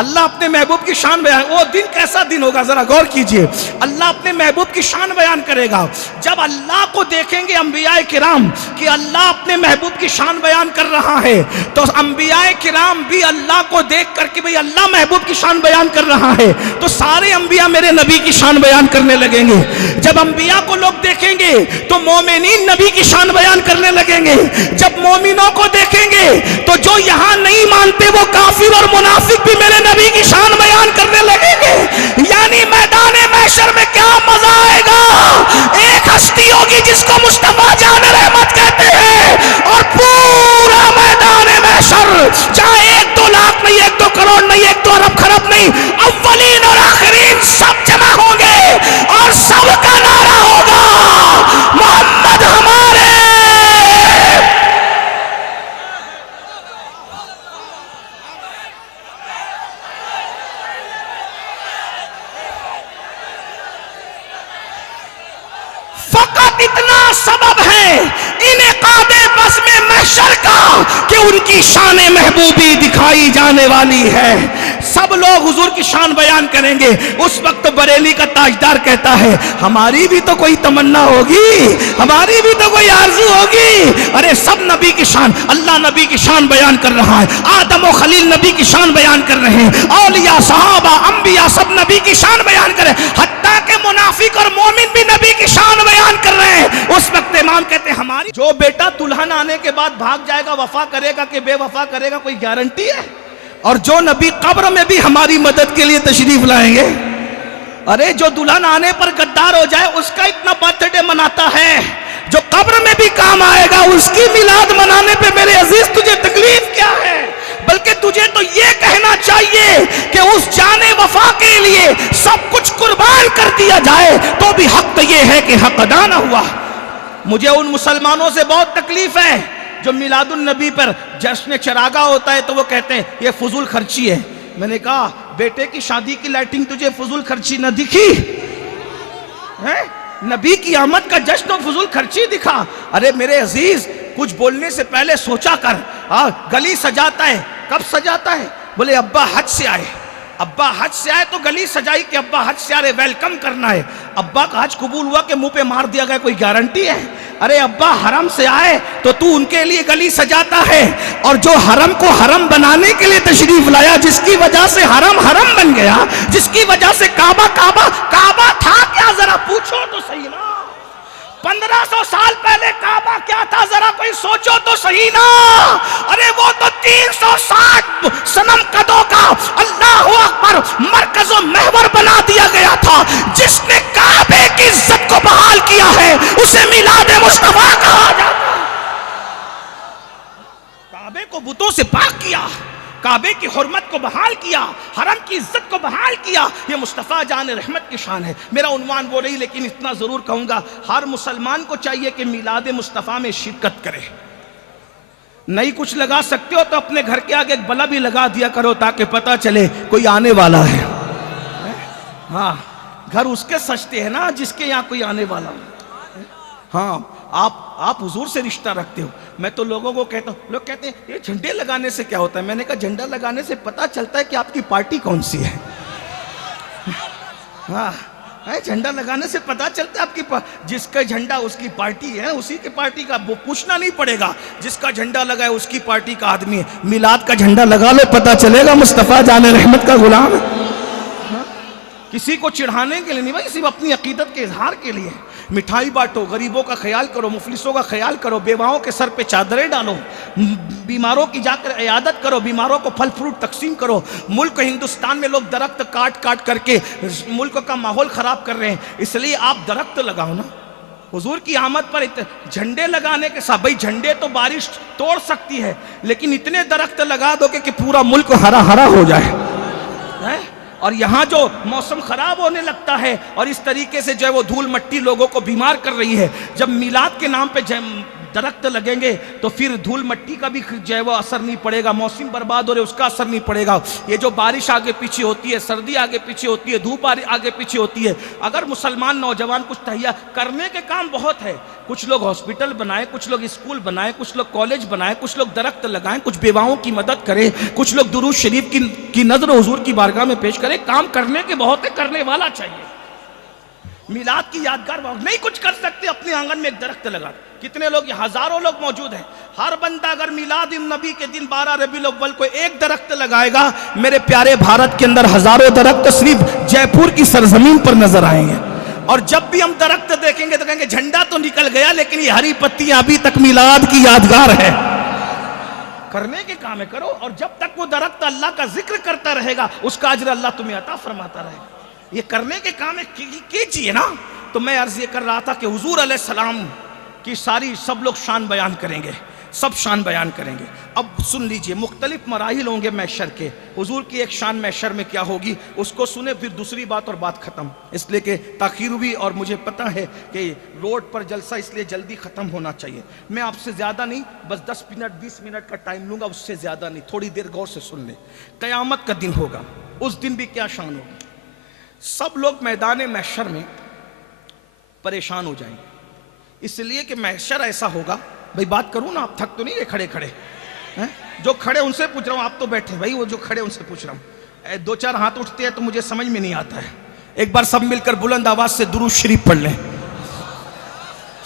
اللہ اپنے محبوب کی شان بیان، وہ دن کیسا دن ہوگا ذرا غور کیجئے، اللہ اپنے محبوب کی شان بیان کرے گا۔ جب اللہ کو دیکھیں گے انبیاء کرام کہ اللہ اپنے محبوب کی شان بیان کر رہا ہے، تو انبیاء کرام بھی اللہ کو دیکھ کر کہ بھئی اللہ محبوب کی شان بیان کر رہا ہے، تو سارے انبیاء میرے نبی کی شان بیان کرنے لگیں گے۔ جب انبیاء کو لوگ دیکھیں گے تو مومنین نبی کی شان بیان کرنے لگیں گے، جب مومنوں کو دیکھیں گے تو جو یہاں نہیں مانتے وہ کافر اور منافق بھی میرے نبی کی شان بیان کرنے لگیں گے۔ یعنی میدان محشر میں کیا مزہ آئے گا، ایک ہستی ہوگی جس کو مصطفیٰ جان رحمت کہتے ہیں، اور پورا میدان محشر، جہاں 1-2 لاکھ نہیں، 1-2 کروڑ نہیں، 1-2 ارب خرب نہیں، اولین اور آخرین سب جمع ہوں گے، اور سب کا نعرہ ہوگا محمد ہمارے۔ فقط اتنا سبب ہے انعقاد بزم محشر کا کہ ان کی شان محبوبی دکھائی جانے والی ہے۔ سب لوگ حضور کی شان بیان کریں گے، اس وقت بریلی کا تاجدار کہتا ہے ہماری بھی تو کوئی تمنا ہوگی، ہماری بھی تو کوئی آرزو ہوگی۔ ارے سب نبی کی شان، اللہ نبی کی شان بیان کر رہا ہے، آدم و خلیل نبی کی شان بیان کر رہے ہیں، اولیاء صحابہ انبیاء سب نبی کی شان بیان کر رہے ہیں، حتیٰ کہ منافق اور مومن بھی نبی کی شان بیان کر رہے ہیں۔ اس وقت امام کہتے ہیں ہماری جو بیٹا دلہن آنے کے بعد بھاگ جائے گا وفا کرے گا کہ بے وفا کرے گا، کوئی گارنٹی ہے؟ اور جو نبی قبر میں بھی ہماری مدد کے لیے تشریف لائیں گے، ارے جو دلہن آنے پر غدار ہو جائے اس کا اتنا برتھ ڈے مناتا ہے، جو قبر میں بھی کام آئے گا اس کی میلاد منانے پہ میرے عزیز تجھے تکلیف کیا ہے؟ بلکہ تجھے تو یہ کہنا چاہیے کہ اس جانے وفا کے لیے سب کچھ قربان کر دیا جائے تو بھی حق تو یہ ہے کہ حق ادا نہ ہوا۔ مجھے ان مسلمانوں سے بہت تکلیف ہے جو میلاد النبی پر جشن چراغا ہوتا ہے تو وہ کہتے ہیں یہ فضول خرچی ہے۔ میں نے کہا بیٹے کی شادی کی لائٹنگ تجھے فضول خرچی نہ دکھی؟ نبی کی آمد کا جشن و فضول خرچی دکھا؟ ارے میرے عزیز کچھ بولنے سے پہلے سوچا کر۔ گلی سجاتا ہے، کب سجاتا ہے؟ بولے ابا حج سے آئے، ابا حج سے آئے تو گلی سجائی کہ ابا حج سے آ رہے ویلکم کرنا ہے۔ ابا کا حج قبول ہوا کہ منہ پہ مار دیا گیا، کوئی گارنٹی ہے؟ ارے ابا حرم سے آئے تو ان کے لیے گلی سجاتا ہے، اور جو حرم کو حرم بنانے کے لیے تشریف لایا، جس کی وجہ سے حرم حرم بن گیا، جس کی وجہ سے کعبہ کعبہ کعبہ تھا کیا ذرا پوچھو تو صحیح نا؟ 1500 سال پہلے کعبہ کیا تھا ذرا کوئی سوچو تو صحیح نا؟ ارے وہ تو 360 صنم قدوں کا اللہ اکبر مرکز و محور بنا دیا گیا تھا۔ جس نے کعبے کی عزت کو بحال کیا ہے اسے میلاد مصطفیٰ کہا جاتا ہے۔ کعبے کو بتوں سے پاک کیا، کعبے کی حرمت کو بحال کیا، حرم کی عزت کو بحال کیا، یہ مصطفیٰ جان رحمت کی شان ہے۔ میرا عنوان وہ نہیں، لیکن اتنا ضرور کہوں گا ہر مسلمان کو چاہیے کہ میلاد مصطفیٰ میں شرکت کرے۔ نہیں کچھ لگا سکتے ہو تو اپنے گھر کے آگے ایک بلب بھی لگا دیا کرو تاکہ پتہ چلے کوئی آنے والا ہے۔ ہاں گھر اس کے سجتے ہیں نا جس کے یہاں کوئی آنے والا ہو۔ ہاں آپ حضور سے رشتہ رکھتے ہو۔ میں تو لوگوں کو کہتا ہوں، لوگ کہتے ہیں یہ جھنڈے لگانے سے کیا ہوتا ہے؟ میں نے کہا جھنڈا لگانے سے پتہ چلتا ہے کہ آپ کی پارٹی کون سی ہے۔ ہاں جھنڈا لگانے سے پتہ چلتا ہے آپ کی جس کا جھنڈا اس کی پارٹی ہے، اسی کی پارٹی کا، وہ پوچھنا نہیں پڑے گا جس کا جھنڈا لگا ہے اس کی پارٹی کا آدمی ہے۔ میلاد کا جھنڈا لگا لو پتہ چلے گا مصطفیٰ جان رحمت کا غلام ہے۔ کسی کو چڑھانے کے لیے نہیں بھائی، صرف اپنی عقیدت کے اظہار کے لیے۔ مٹھائی بانٹو، غریبوں کا خیال کرو، مفلسوں کا خیال کرو، بیواؤں کے سر پہ چادریں ڈالو، بیماروں کی جا کر عیادت کرو، بیماروں کو پھل فروٹ تقسیم کرو۔ ملک ہندوستان میں لوگ درخت کاٹ کاٹ کر کے ملک کا ماحول خراب کر رہے ہیں، اس لیے آپ درخت لگاؤ نا۔ حضور کی آمد پر جھنڈے لگانے کے ساتھ، بھائی جھنڈے تو بارش توڑ سکتی ہے لیکن اتنے درخت لگا دو کہ پورا ملک ہرا ہرا ہو جائے۔ اور یہاں جو موسم خراب ہونے لگتا ہے اور اس طریقے سے جو ہے وہ دھول مٹی لوگوں کو بیمار کر رہی ہے، جب میلاد کے نام پہ درخت لگیں گے تو پھر دھول مٹی کا بھی جو ہے وہ اثر نہیں پڑے گا، موسم برباد ہو رہے اس کا اثر نہیں پڑے گا۔ یہ جو بارش آگے پیچھے ہوتی ہے، سردی آگے پیچھے ہوتی ہے، دھوپ آگے پیچھے ہوتی ہے، اگر مسلمان نوجوان کچھ تہیا کرنے کے کام بہت ہے، کچھ لوگ ہاسپٹل بنائیں، کچھ لوگ اسکول بنائیں، کچھ لوگ کالج بنائیں، کچھ لوگ درخت لگائیں، کچھ بیواؤں کی مدد کریں، کچھ لوگ درود شریف کی نظر حضور کی بارگاہ میں پیش کریں۔ کام کرنے کے بہت ہے، کرنے والا چاہیے۔ میلاد کی یادگار نہیں کچھ کر سکتے، اپنے آنگن میں ایک درخت لگا۔ کتنے لوگ، ہزاروں لوگ موجود ہیں، ہر بندہ اگر میلاد النبی کے دن 12 ربیع الاول کو ایک درخت لگائے گا، میرے پیارے بھارت کے اندر ہزاروں درخت صرف جے پور کی سرزمین پر نظر آئیں گے۔ اور جب بھی ہم درخت دیکھیں گے تو کہیں گے جھنڈا تو نکل گیا لیکن یہ ہری پتیاں ابھی تک میلاد کی یادگار ہے۔ کرنے کے کام ہے کرو، اور جب تک وہ درخت اللہ کا ذکر کرتا رہے گا اس کا اجر اللہ تمہیں عطا فرماتا رہے گا۔ یہ کرنے کے کام ہے کیجئے نا۔ تو میں عرض یہ کر رہا تھا کہ حضور علیہ السلام کی سب لوگ شان بیان کریں گے، سب شان بیان کریں گے۔ اب سن لیجئے، مختلف مراحل ہوں گے محشر کے۔ حضور کی ایک شان محشر میں کیا ہوگی اس کو سنیں، پھر دوسری بات اور بات ختم، اس لیے کہ تاخیر ہوئی اور مجھے پتہ ہے کہ روڈ پر جلسہ اس لیے جلدی ختم ہونا چاہیے۔ میں آپ سے زیادہ نہیں، بس 10 منٹ 20 منٹ کا ٹائم لوں گا، اس سے زیادہ نہیں، تھوڑی دیر غور سے سن لیں۔ قیامت کا دن ہوگا، اس دن بھی کیا شان ہوگی؟ سب لوگ میدان محشر میں پریشان ہو جائیں گے، اس لیے کہ محشر ایسا ہوگا۔ بھائی بات کروں نا، آپ تھک تو نہیں رہے کھڑے کھڑے؟ جو کھڑے ان سے پوچھ رہا ہوں، آپ تو بیٹھے، بھائی وہ جو کھڑے ان سے پوچھ رہا ہوں۔ دو چار ہاتھ اٹھتے ہیں تو مجھے سمجھ میں نہیں آتا ہے. ایک بار سب مل کر بلند آواز سے درود شریف پڑھ لیں.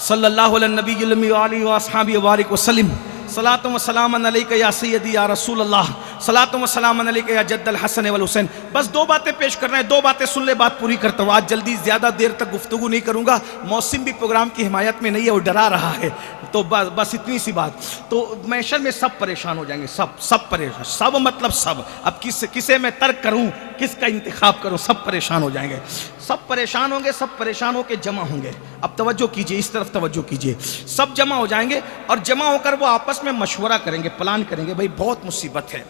صلی اللہ علیہ نبی الامی وآلہ واصحابہ وبارک وسلم. صلاۃ و سلام علیک یا سیدی یا رسول اللہ. صلاۃ و سلام علیک یا جد الحسن والحسین. بس دو باتیں پیش کرنا ہے, دو باتیں سن لے, بات پوری کرتا ہوں. آج جلدی زیادہ دیر تک گفتگو نہیں کروں گا. موسم بھی پروگرام کی حمایت میں نہیں ہے, وہ ڈرا رہا ہے. تو بس اتنی سی بات. تو محشر میں سب پریشان ہو جائیں گے, سب پریشان, سب مطلب سب. اب کسے میں ترک کروں, کس کا انتخاب کروں, سب پریشان ہو جائیں گے. سب پریشان ہوں گے, سب پریشان ہو کے جمع ہوں گے. اب توجہ کیجئے, اس طرف توجہ کیجئے. سب جمع ہو جائیں گے اور جمع ہو کر وہ آپس میں مشورہ کریں گے, پلان کریں گے. بھئی بہت مصیبت ہے,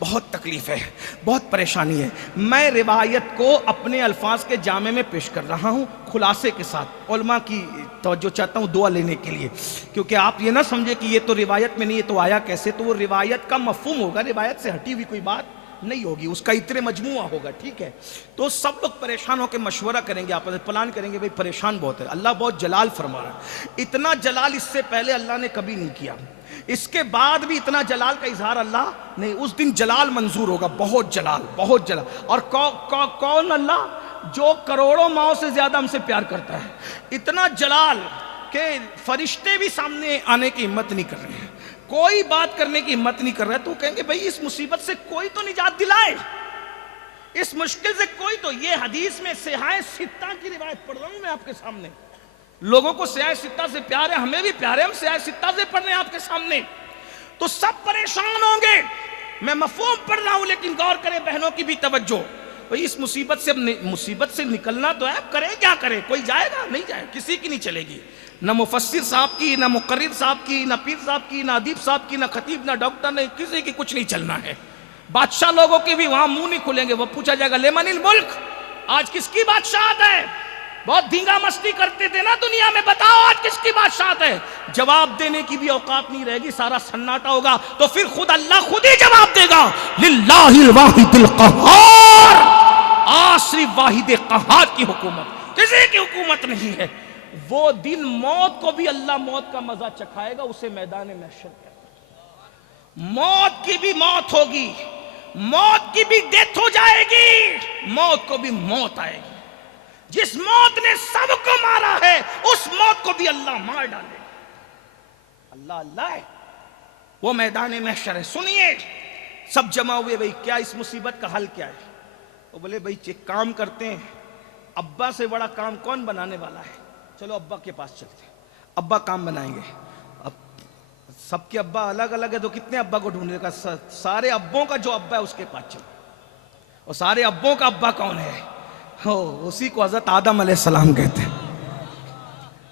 بہت تکلیف ہے, بہت پریشانی ہے. میں روایت کو اپنے الفاظ کے جامع میں پیش کر رہا ہوں, خلاصے کے ساتھ. علماء کی توجہ چاہتا ہوں دعا لینے کے لیے, کیونکہ آپ یہ نہ سمجھے کہ یہ تو روایت میں نہیں ہے تو آیا کیسے. تو وہ روایت کا مفہوم ہوگا, روایت سے ہٹی ہوئی کوئی بات نہیں ہوگی, اس کا اتنے مجموعہ ہوگا, ٹھیک ہے. تو سب لوگ پریشان ہو کے مشورہ کریں گے, آپس میں پلان کریں گے. بھئی پریشان بہت ہے, اللہ بہت جلال فرما رہا ہے. اتنا جلال اس سے پہلے اللہ نے کبھی نہیں کیا, اس کے بعد بھی اتنا جلال کا اظہار اللہ نہیں. اس دن جلال منظور ہوگا, بہت جلال, بہت جلال. اور کون اللہ؟ جو کروڑوں ماؤں سے زیادہ ہم سے پیار کرتا ہے. اتنا جلال کہ فرشتے بھی سامنے آنے کی ہمت نہیں کر رہے ہیں, کوئی بات کرنے کی ہمت نہیں کر رہا ہے. تو کہیں گے بھئی اس مصیبت سے کوئی تو نجات دلائے, اس مشکل سے کوئی تو. یہ حدیث میں سیاہ ستہ کی روایت پڑھ رہا ہوں میں آپ کے سامنے. لوگوں کو سیاہ ستہ سے پیار ہے, ہمیں بھی پیار ہے, ہم سیاہ ستہ سے پڑھ رہے ہیں آپ کے سامنے. تو سب پریشان ہوں گے. میں مفہوم پڑھ رہا ہوں لیکن غور کریں بہنوں کی بھی توجہ. بھئی اس مصیبت سے نکلنا تو ہے, کرے کیا کرے؟ کوئی جائے گا؟ نہیں جائے, کسی کی نہیں چلے گی. نہ مفسر صاحب کی, نہ مقرر صاحب کی, نہ پیر صاحب کی, نہ ادیب صاحب کی, نہ خطیب, نہ ڈاکٹر, نہ کسی کی کچھ نہیں چلنا ہے. بادشاہ لوگوں کے بھی وہاں منہ نہیں کھلیں گے. وہ پوچھا جائے گا لمن الملک, آج کس کی بادشاہت ہے؟ بہت دھینگا مستی کرتے تھے نا دنیا میں, بتاؤ آج کس کی بادشاہت ہے؟ جواب دینے کی بھی اوقات نہیں رہے گی, سارا سناٹا ہوگا. تو پھر خود اللہ خود ہی جواب دے گا, للہ الواحد القہار. آج صرف واحد قہار کی حکومت, کسی کی حکومت نہیں ہے. وہ دن موت کو بھی اللہ موت کا مزہ چکھائے گا, اسے میدان محشر کہتے ہیں. موت کی بھی موت ہوگی, موت کی بھی ڈیتھ ہو جائے گی, موت کو بھی موت آئے گی. جس موت نے سب کو مارا ہے اس موت کو بھی اللہ مار ڈالے. اللہ اللہ ہے, وہ میدان محشر ہے. سنیے, سب جمع ہوئے. بھئی کیا اس مصیبت کا حل کیا ہے؟ وہ بولے بھئی ایک کام کرتے ہیں, ابا سے بڑا کام کون بنانے والا ہے؟ چلو ابا کے پاس چلتے ہیں, ابا کام بنائیں گے. اب سب کے ابا الگ الگ ہے تو کتنے ابا کو ڈھونڈنے کا؟ سارے ابوں کا جو ابا ہے اس کے پاس چلو. اور سارے ابوں کا ابا کون ہے؟ اسی کو حضرت آدم علیہ السلام کہتے ہیں.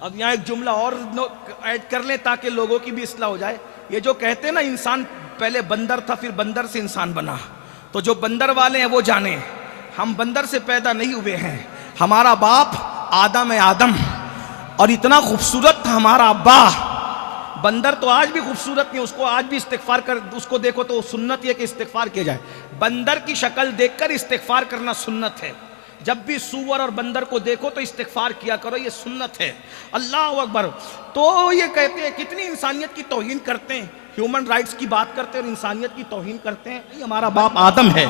اب یہاں ایک جملہ اور ایڈ کر لیں تاکہ لوگوں کی بھی اصلاح ہو جائے. یہ جو کہتے ہیں نا انسان پہلے بندر تھا پھر بندر سے انسان بنا, تو جو بندر والے ہیں وہ جانیں ہم بندر سے پیدا نہیں ہوئے ہیں. ہمارا باپ آدم ہے, آدم, اور اتنا خوبصورت تھا ہمارا ابا. بندر تو آج بھی خوبصورت نہیں, اس کو آج بھی استغفار کر, اس کو دیکھو تو سنت یہ کہ استغفار کیا جائے. بندر کی شکل دیکھ کر استغفار کرنا سنت ہے. جب بھی سور اور بندر کو دیکھو تو استغفار کیا کرو, یہ سنت ہے. اللہ اکبر. تو یہ کہتے ہیں کتنی انسانیت کی توہین کرتے ہیں, ہیومن رائٹس کی بات کرتے ہیں اور انسانیت کی توہین کرتے ہیں. یہ ہمارا باپ آدم ہے,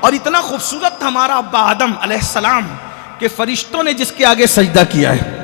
اور اتنا خوبصورت تھا ہمارا ابا آدم علیہ السلام کہ فرشتوں نے جس کے آگے سجدہ کیا ہے.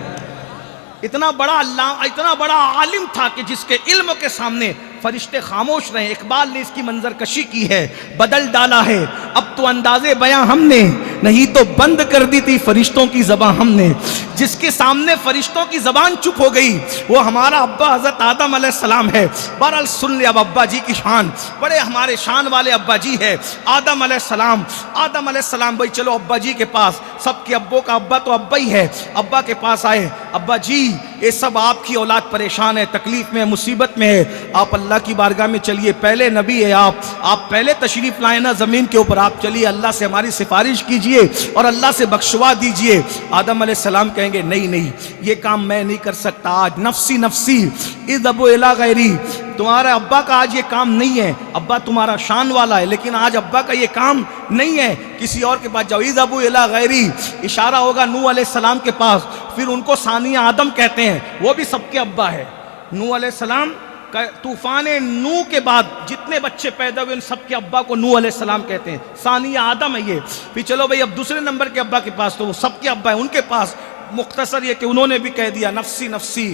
اتنا بڑا اللہ, اتنا بڑا عالم تھا کہ جس کے علم کے سامنے فرشتے خاموش رہے. اقبال نے اس کی منظر کشی کی ہے, بدل ڈالا ہے اب تو اندازے بیاں ہم نے, نہیں تو بند کر دی تھی فرشتوں کی زبان ہم نے. جس کے سامنے فرشتوں کی زبان چپ ہو گئی وہ ہمارا ابا حضرت آدم علیہ السلام ہے. بہرحال سن لے اب ابا جی کی شان, بڑے ہمارے شان والے ابا جی ہے آدم علیہ السلام. آدم علیہ السلام بھائی چلو ابا جی کے پاس, سب کے ابوں کا ابا تو ابا ہی ہے. ابا کے پاس آئے, ابا جی یہ سب آپ کی اولاد پریشان ہے, تکلیف میں, مصیبت میں ہے, آپ اللہ کی بارگاہ میں چلیے, پہلے نبی ہے آپ پہلے تشریف لائیں نا زمین کے اوپر, آپ چلیے اللہ سے ہماری سفارش کیجئے اور اللہ سے بخشوا دیجئے. آدم علیہ السلام کہیں گے نہیں یہ کام میں نہیں کر سکتا, آج نفسی نفسی اذهبوا الی غیری. تمہارا ابا کا آج یہ کام نہیں ہے, ابا تمہارا شان والا ہے لیکن آج ابا کا یہ کام نہیں ہے, کسی اور کے پاس جاؤ. اذهبوا الی غیری, اشارہ ہوگا نوح علیہ السلام کے پاس. پھر ان کو ثانی آدم کہتے ہیں, وہ بھی سب کے ابا ہے. نوح علیہ السلام طوفان نوح کے بعد جتنے بچے پیدا ہوئے ان سب کے ابا کو نوح علیہ السلام کہتے ہیں. ثانیہ آدم ہے یہ. پھر چلو بھئی اب دوسرے نمبر کے ابا کے پاس تو وہ سب کے ابا ہیں ان کے پاس. مختصر یہ کہ انہوں نے بھی کہہ دیا نفسی نفسی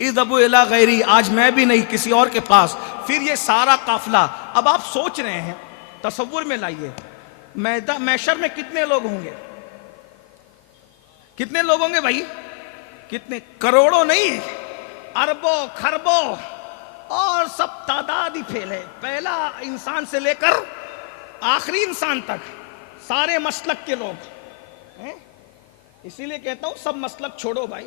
اذهبوا الی غیری، آج میں بھی نہیں کسی اور کے پاس. پھر یہ سارا قافلہ. اب آپ سوچ رہے ہیں، تصور میں لائیے، محشر میں کتنے لوگ ہوں گے؟ کتنے لوگ ہوں گے بھائی؟ کتنے؟ کروڑوں نہیں، اربوں خربوں، اور سب تعداد ہی پھیل ہے. پہلا انسان سے لے کر آخری انسان تک سارے مسلک کے لوگ ہیں. اسی لیے کہتا ہوں سب مسلک چھوڑو بھائی،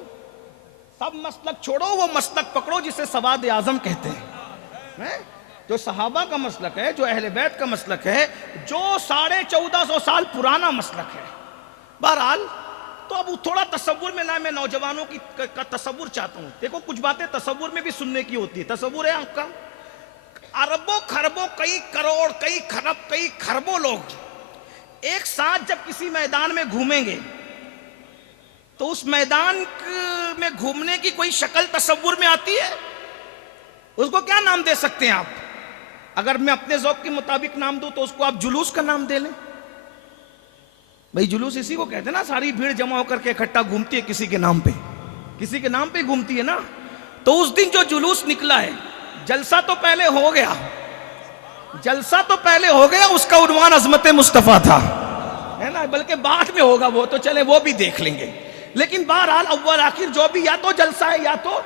سب مسلک چھوڑو، وہ مسلک پکڑو جسے سواد اعظم کہتے ہیں، جو صحابہ کا مسلک ہے، جو اہل بیت کا مسلک ہے، جو 1450 سال پرانا مسلک ہے. بہرحال تو اب تھوڑا تصور میں لائے، میں نوجوانوں کا تصور چاہتا ہوں. دیکھو کچھ باتیں تصور میں بھی سننے کی ہوتی ہے. تصور ہے آپ کا اربوں خربوں، کئی کروڑ، کئی خرب، کئی خربوں لوگ ایک ساتھ جب کسی میدان میں گھومیں گے تو اس میدان میں گھومنے کی کوئی شکل تصور میں آتی ہے؟ اس کو کیا نام دے سکتے ہیں آپ؟ اگر میں اپنے ذوق کے مطابق نام دوں تو اس کو آپ جلوس کا نام دے لیں. بھئی جلوس اسی کو کہتے ہیں نا، ساری بھیڑ جمع ہو کر کے اکٹھا گھومتی ہے کسی کے نام پہ، کسی کے نام پہ گھومتی ہے نا. تو اس دن جو جلوس نکلا ہے، جلسہ تو پہلے ہو گیا، جلسہ تو پہلے ہو گیا، اس کا عنوان عظمت مصطفیٰ تھا، ہے نا، بلکہ بعد میں ہوگا وہ تو چلے وہ بھی دیکھ لیں گے. لیکن بہرحال اول آخر جو بھی، یا تو جلسہ ہے یا تو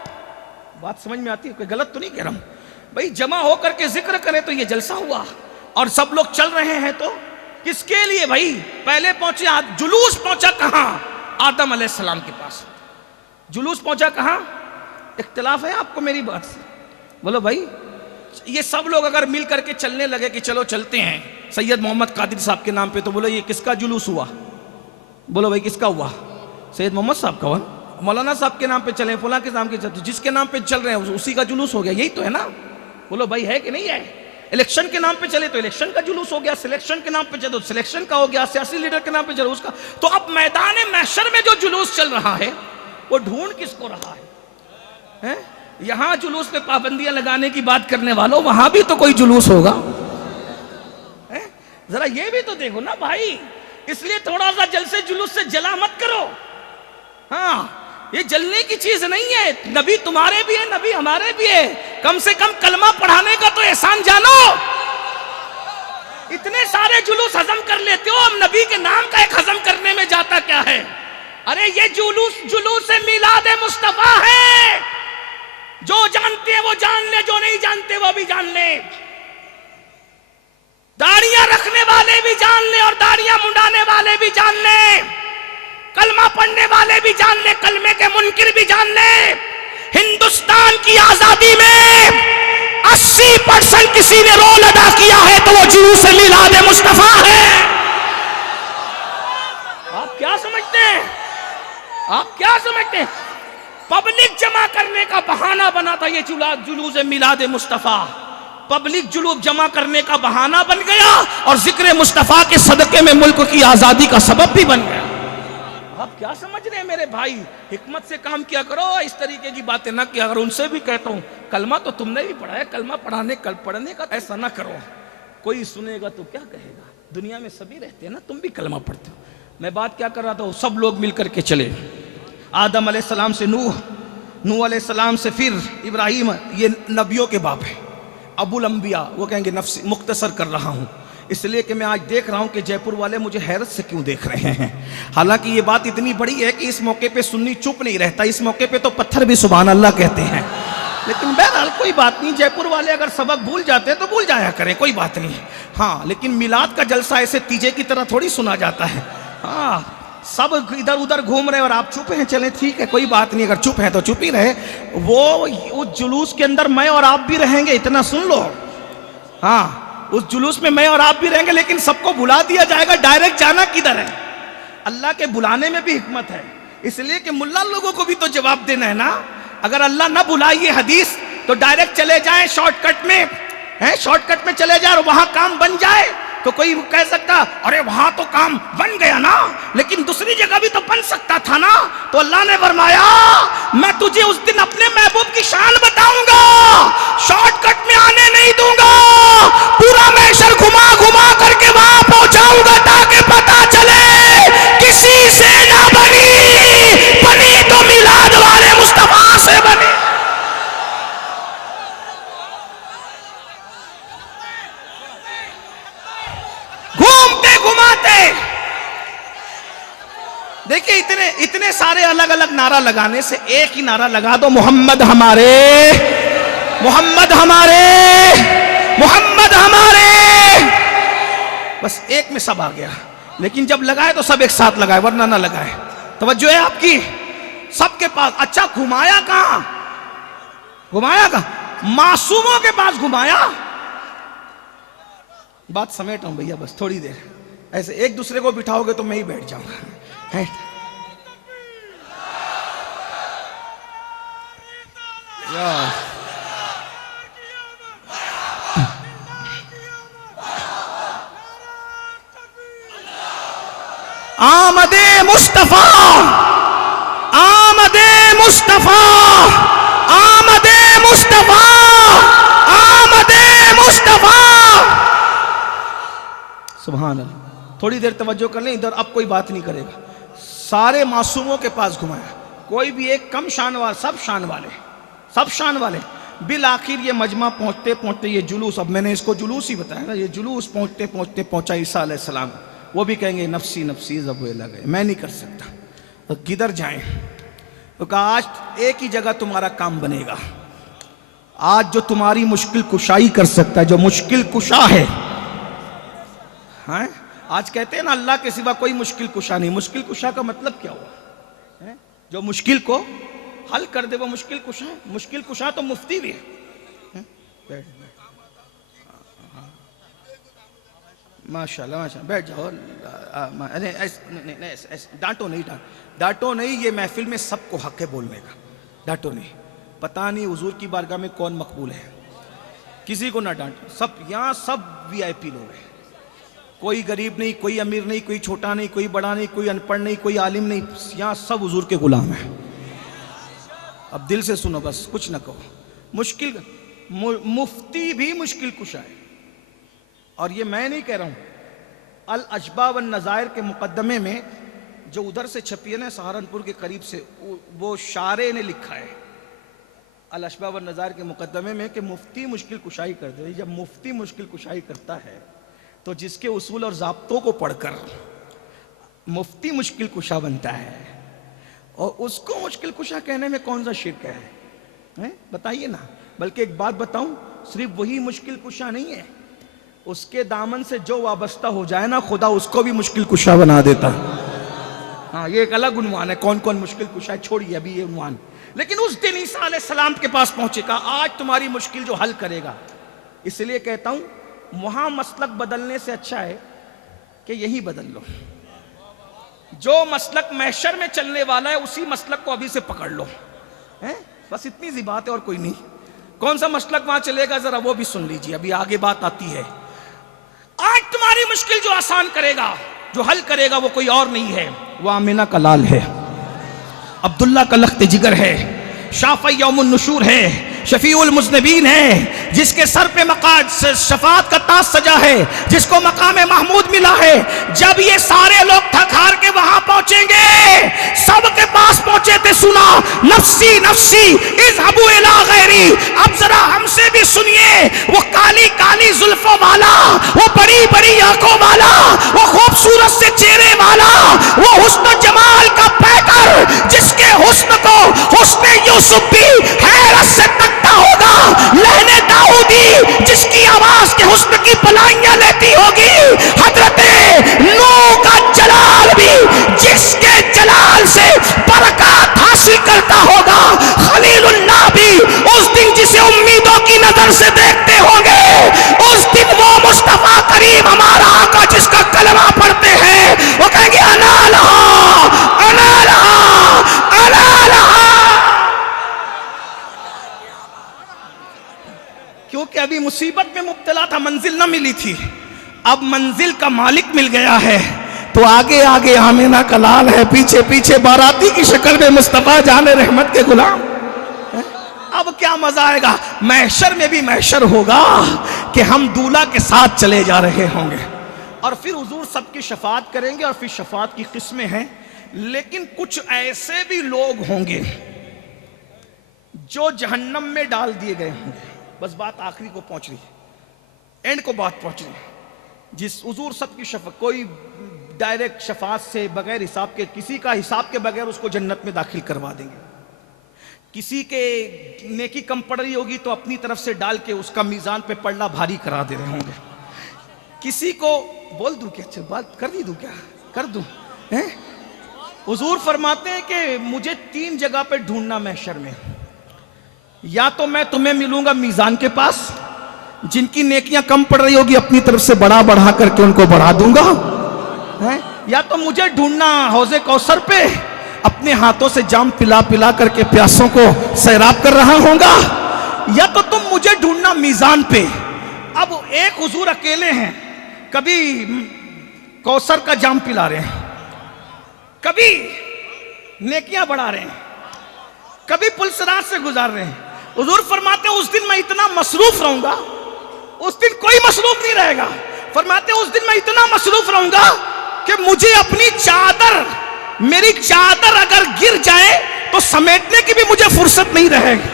بات سمجھ میں آتی ہے، کوئی غلط تو نہیں کہہ رہا ہوں بھئی. جمع ہو کر کے ذکر کریں تو یہ جلسہ ہوا، اور سب لوگ چل رہے ہیں تو کس کے لیے بھائی؟ پہلے پہنچے، جلوس پہنچا کہاں؟ آدم علیہ السلام کے پاس. جلوس پہنچا کہاں؟ اختلاف ہے آپ کو میری بات سے؟ بولو بھائی، یہ سب لوگ اگر مل کر کے چلنے لگے کہ چلو چلتے ہیں سید محمد قادری صاحب کے نام پہ، تو بولو یہ کس کا جلوس ہوا؟ بولو بھائی کس کا ہوا؟ سید محمد صاحب کا ہوا. مولانا صاحب کے نام پہ چلیں، فلاں کے نام کے چلتے، جس کے نام پہ چل رہے ہیں اسی کا جلوس ہو گیا. یہی تو ہے نا؟ بولو بھائی ہے کہ نہیں ہے؟ الیکشن کے نام پہ چلے تو الیکشن کا جلوس ہو گیا، سلیکشن کے نام پہ چلے تو سلیکشن کا ہو گیا، سیاسی لیڈر کے نام پہ چلے اس کا. تو اب میدان محشر میں جو جلوس چل رہا ہے وہ ڈھونڈ کس کو رہا ہے؟ یہاں جلوس پہ پابندیاں لگانے کی بات کرنے والوں، وہاں بھی تو کوئی جلوس ہوگا. ذرا یہ بھی تو دیکھو نا بھائی. اس لیے تھوڑا سا جلسے جلوس سے جلا مت کرو. ہاں یہ جلنے کی چیز نہیں ہے. نبی تمہارے بھی ہے، نبی ہمارے بھی ہے. کم سے کم کلمہ پڑھانے کا تو احسان جانو. اتنے سارے جلوس ہضم کر لیتے ہو، اب نبی کے نام کا ایک ہضم کرنے میں جاتا کیا ہے؟ ارے یہ جلوس میلاد مصطفیٰ ہے. جو جانتے ہیں وہ جان لے، جو نہیں جانتے وہ بھی جان لے. داڑیاں رکھنے والے بھی جان لے اور داڑیاں منڈانے والے بھی جان لے. کلمہ پڑھنے والے بھی جان لے، کلمے کے منکر بھی جان لے. ہندوستان کی آزادی میں 80% کسی نے رول ادا کیا ہے تو وہ جلوس میلاد مصطفیٰ ہے. آپ کیا سمجھتے ہیں؟ آپ کیا سمجھتے ہیں؟ پبلک جمع کرنے کا بہانہ بنا تھا یہ جلوس میلاد مصطفیٰ. پبلک جلوس جمع کرنے کا بہانہ بن گیا اور ذکر مصطفیٰ کے صدقے میں ملک کی آزادی کا سبب بھی بن گیا. آپ کیا سمجھ رہے ہیں میرے بھائی؟ حکمت سے کام کیا کرو، اس طریقے کی باتیں نہ کیا. اگر ان سے بھی کہتا ہوں کلمہ تو تم نے بھی پڑھا ہے، کلمہ پڑھنے کا ایسا نہ کرو. کوئی سنے گا تو کیا کہے گا؟ دنیا میں سبھی رہتے ہیں نا، تم بھی کلمہ پڑھتے ہو. میں بات کیا کر رہا تھا؟ سب لوگ مل کر کے چلے. آدم علیہ السلام سے نوح علیہ السلام سے پھر ابراہیم. یہ نبیوں کے باپ ہیں، ابو الانبیاء. وہ کہیں گے نفس مختصر کر رہا ہوں اس لیے کہ میں آج دیکھ رہا ہوں کہ جے پور والے مجھے حیرت سے کیوں دیکھ رہے ہیں. حالانکہ یہ بات اتنی بڑی ہے کہ اس موقع پہ سنی چپ نہیں رہتا. اس موقع پہ تو پتھر بھی سبحان اللہ کہتے ہیں. لیکن بہرحال کوئی بات نہیں، جے پور والے اگر سبق بھول جاتے ہیں تو بھول جایا کریں، کوئی بات نہیں. ہاں لیکن میلاد کا جلسہ ایسے تیجے کی طرح تھوڑی سنا جاتا ہے. ہاں سب ادھر ادھر گھوم رہے اور آپ چپ ہیں، چلیں ٹھیک ہے کوئی بات نہیں. اگر چپ ہیں تو چپ ہی رہے. وہ اس جلوس کے اندر میں اور آپ بھی رہیں گے، اتنا سن لو. ہاں اس جلوس میں میں اور آپ بھی رہیں گے، لیکن سب کو بلا دیا جائے گا. ڈائریکٹ جانا کدھر ہے؟ اللہ کے بلانے میں بھی حکمت ہے. اس لیے کہ ملا لوگوں کو بھی تو جواب دینا ہے نا. اگر اللہ نہ بلائیے حدیث تو ڈائریکٹ چلے جائیں شارٹ کٹ میں چلے جائیں اور وہاں کام بن جائے تو کوئی کہہ سکتا ارے وہاں تو کام بن گیا نا، لیکن دوسری جگہ بھی تو بن سکتا تھا نا. تو اللہ نے فرمایا میں تجھے اس دن اپنے محبوب کی شان بتاؤں گا، شارٹ کٹ میں آنے نہیں دوں گا، پورا محشر گھما گھما کر کے وہاں پہنچاؤں گا تاکہ پتا چلے کسی سے نہ بنی تو میلاد والے مصطفیٰ سے بنی. گھومتے گھماتے دیکھیں اتنے سارے الگ الگ نعرہ لگانے سے ایک ہی نعرہ لگا دو، محمد ہمارے، محمد ہمارے، محمد ہمارے. بس ایک میں سب آ گیا، لیکن جب لگائے تو سب ایک ساتھ لگائے، ورنہ نہ لگائے. توجہ ہے آپ کی سب کے پاس. اچھا گھمایا کہاں؟ گھمایا کہاں؟ معصوموں کے پاس گھمایا. بات سمیٹ ہوں بھیا، بس تھوڑی دیر ایسے ایک دوسرے کو بٹھاؤ گے تو میں ہی بیٹھ جاؤں گا. آمد مصطفیٰ، آمد مصطفیٰ، آمد مصطفیٰ، آمد مصطفیٰ. سبحان اللہ. تھوڑی دیر توجہ کر لیں ادھر، اب کوئی بات نہیں کرے گا. سارے معصوموں کے پاس گھمایا، کوئی بھی ایک کم شان والا، سب شان والے، سب شان والے. بالآخر یہ مجمع پہنچتے پہنچتے یہ جلوس، اب میں نے اس کو جلوس ہی بتایا نا، یہ جلوس پہنچتے پہنچتے پہنچا عیسیٰ علیہ السلام. وہ بھی کہیں گے نفسی نفسی زبوئے لگے، میں نہیں کر سکتا. تو کدھر جائیں؟ تو کہا آج ایک ہی جگہ تمہارا کام بنے گا. آج جو تمہاری مشکل کشائی کر سکتا ہے، جو مشکل کشا ہے، ہاں آج کہتے ہیں نا اللہ کے سوا کوئی مشکل کشا نہیں. مشکل کشا کا مطلب کیا ہوا؟ جو مشکل کو حل کر دے وہ مشکل کشا ہے. مشکل کشا تو مفتی بھی ہے. ماشاءاللہ ماشاءاللہ بیٹھ جاؤ. ڈانٹو نہیں، ڈانٹو نہیں. یہ محفل میں سب کو حق ہے بولنے کا، ڈانٹو نہیں. پتہ نہیں حضور کی بارگاہ میں کون مقبول ہے، کسی کو نہ ڈانٹو. سب یہاں سب وی آئی پی لوگ ہیں، کوئی غریب نہیں، کوئی امیر نہیں، کوئی چھوٹا نہیں، کوئی بڑا نہیں، کوئی ان پڑھ نہیں، کوئی عالم نہیں. یہاں سب حضور کے غلام ہیں. اب دل سے سنو، بس کچھ نہ کہو. مشکل مفتی بھی مشکل کشا ہے. اور یہ میں نہیں کہہ رہا ہوں، الاشباح والنظائر کے مقدمے میں جو ادھر سے چھپی ہے نا سہارنپور کے قریب سے، وہ شارع نے لکھا ہے الاشباح والنظائر کے مقدمے میں کہ مفتی مشکل کشائی کر دے. جب مفتی مشکل کشائی کرتا ہے تو جس کے اصول اور ضابطوں کو پڑھ کر مفتی مشکل کشا بنتا ہے، اور اس کو مشکل کشا کہنے میں کون سا شرک ہے؟ بتائیے نا. بلکہ ایک بات بتاؤں، صرف وہی مشکل کشا نہیں ہے، اس کے دامن سے جو وابستہ ہو جائے نا خدا اس کو بھی مشکل کشا بنا دیتا. ہاں یہ ایک الگ عنوان ہے، کون کون مشکل کشا ہے، چھوڑیے ابھی یہ عنوان. لیکن اس دن عیسیٰ علیہ السلام کے پاس پہنچے گا، آج تمہاری مشکل جو حل کرے گا. اس لیے کہتا ہوں وہاں مسلک بدلنے سے اچھا ہے کہ یہی بدل لو. جو مسلک محشر میں چلنے والا ہے اسی مسلک کو ابھی سے پکڑ لو. بس اتنی سی بات ہے اور کوئی نہیں. کون سا مسلک وہاں چلے گا ذرا وہ بھی سن لیجیے، ابھی آگے بات آتی ہے. آج تمہاری مشکل جو آسان کرے گا، جو حل کرے گا، وہ کوئی اور نہیں ہے، وہ آمینہ کا لال ہے، عبداللہ کا لخت جگر ہے، شافع یوم النشور ہے، شفیع المذنبین ہے، جس کے سر پہ شفاعت کا تاج سجا ہے، جس کو مقام محمود ملا ہے. جب یہ سارے لوگ تھک ہار کے وہاں پہنچیں گے، سب کے پاس پہنچے تھے، سنا نفسی نفسی اذهبوا الی غیری. اب ذرا ہم سے بھی سنیے، وہ کالی کالی زلفوں والا، وہ بڑی بڑی آنکھوں والا، وہ خوبصورت سے چہرے والا، وہ حسن و جمال کا پیکر، جس کے حسن کو حسن یوسف بھی حیرت سے تکتا ہوگا، لہن داؤدی جس کی آواز کے حسن کی پلائیاں لیتی ہوگی، حضرت نوح کا جلال بھی جس کے جلال سے برکات حاصل کرتا ہوگا، خلیل اللہ بھی اس دن جسے امیدوں کی نظر سے دیکھتے ہوں گے، اس دن وہ مصطفیٰ کریم ہمارا آقا جس کا کلمہ پڑھتے ہیں وہ کہیں گے انا لہا انا لہا انا لہا. کیونکہ ابھی مصیبت میں مبتلا تھا، منزل نہ ملی تھی. اب منزل کا مالک مل گیا ہے تو آگے آگے آمینہ کا لال ہے، پیچھے پیچھے باراتی کی شکل میں مصطفیٰ جان رحمت کے غلام۔ اب کیا مزہ آئے گا، محشر میں بھی محشر ہوگا کہ ہم دولہا کے ساتھ چلے جا رہے ہوں گے، اور پھر حضور سب کی شفاعت کریں گے، اور پھر شفاعت کی قسمیں ہیں۔ لیکن کچھ ایسے بھی لوگ ہوں گے جو جہنم میں ڈال دیے گئے ہوں گے۔ بس بات آخری کو پہنچ رہی ہے، اینڈ کو بات پہنچ رہی ہے۔ جس حضور سب کی شفاعت، کوئی ڈائریکٹ شفاعت سے بغیر حساب کے، کسی کا حساب کے بغیر اس کو جنت میں داخل کروا دیں گے۔ کسی کے نیکی کم پڑ رہی ہوگی تو اپنی طرف سے ڈال کے اس کا میزان پہ پڑنا بھاری کرا دے رہے ہوں گے۔ کسی کو بول دوں کیا، بات کر دوں کیا، کر دوں؟ حضور فرماتے ہیں کہ مجھے 3 جگہ پہ ڈھونڈنا محشر میں، یا تو میں تمہیں ملوں گا میزان کے پاس، جن کی نیکیاں کم پڑ رہی ہوگی اپنی طرف سے بڑھا کر کے ان کو بڑھا دوں گا، یا تو مجھے ڈھونڈنا حوض کوثر پہ، اپنے ہاتھوں سے جام پلا کر کے پیاسوں کو سیراب کر رہا ہوں گا، یا تو تم مجھے ڈھونڈنا میزان پہ۔ اب ایک حضور اکیلے ہیں، کبھی کوثر کا جام پلا رہے ہیں، کبھی نیکیاں بڑھا رہے ہیں، کبھی پل صراط سے گزار رہے ہیں۔ حضور فرماتے ہیں اس دن میں اتنا مصروف رہوں گا، اس دن کوئی مصروف نہیں رہے گا۔ فرماتے ہیں اس دن میں اتنا مصروف رہوں گا کہ مجھے اپنی چادر، میری چادر اگر گر جائے تو سمیٹنے کی بھی مجھے فرصت نہیں رہے گی،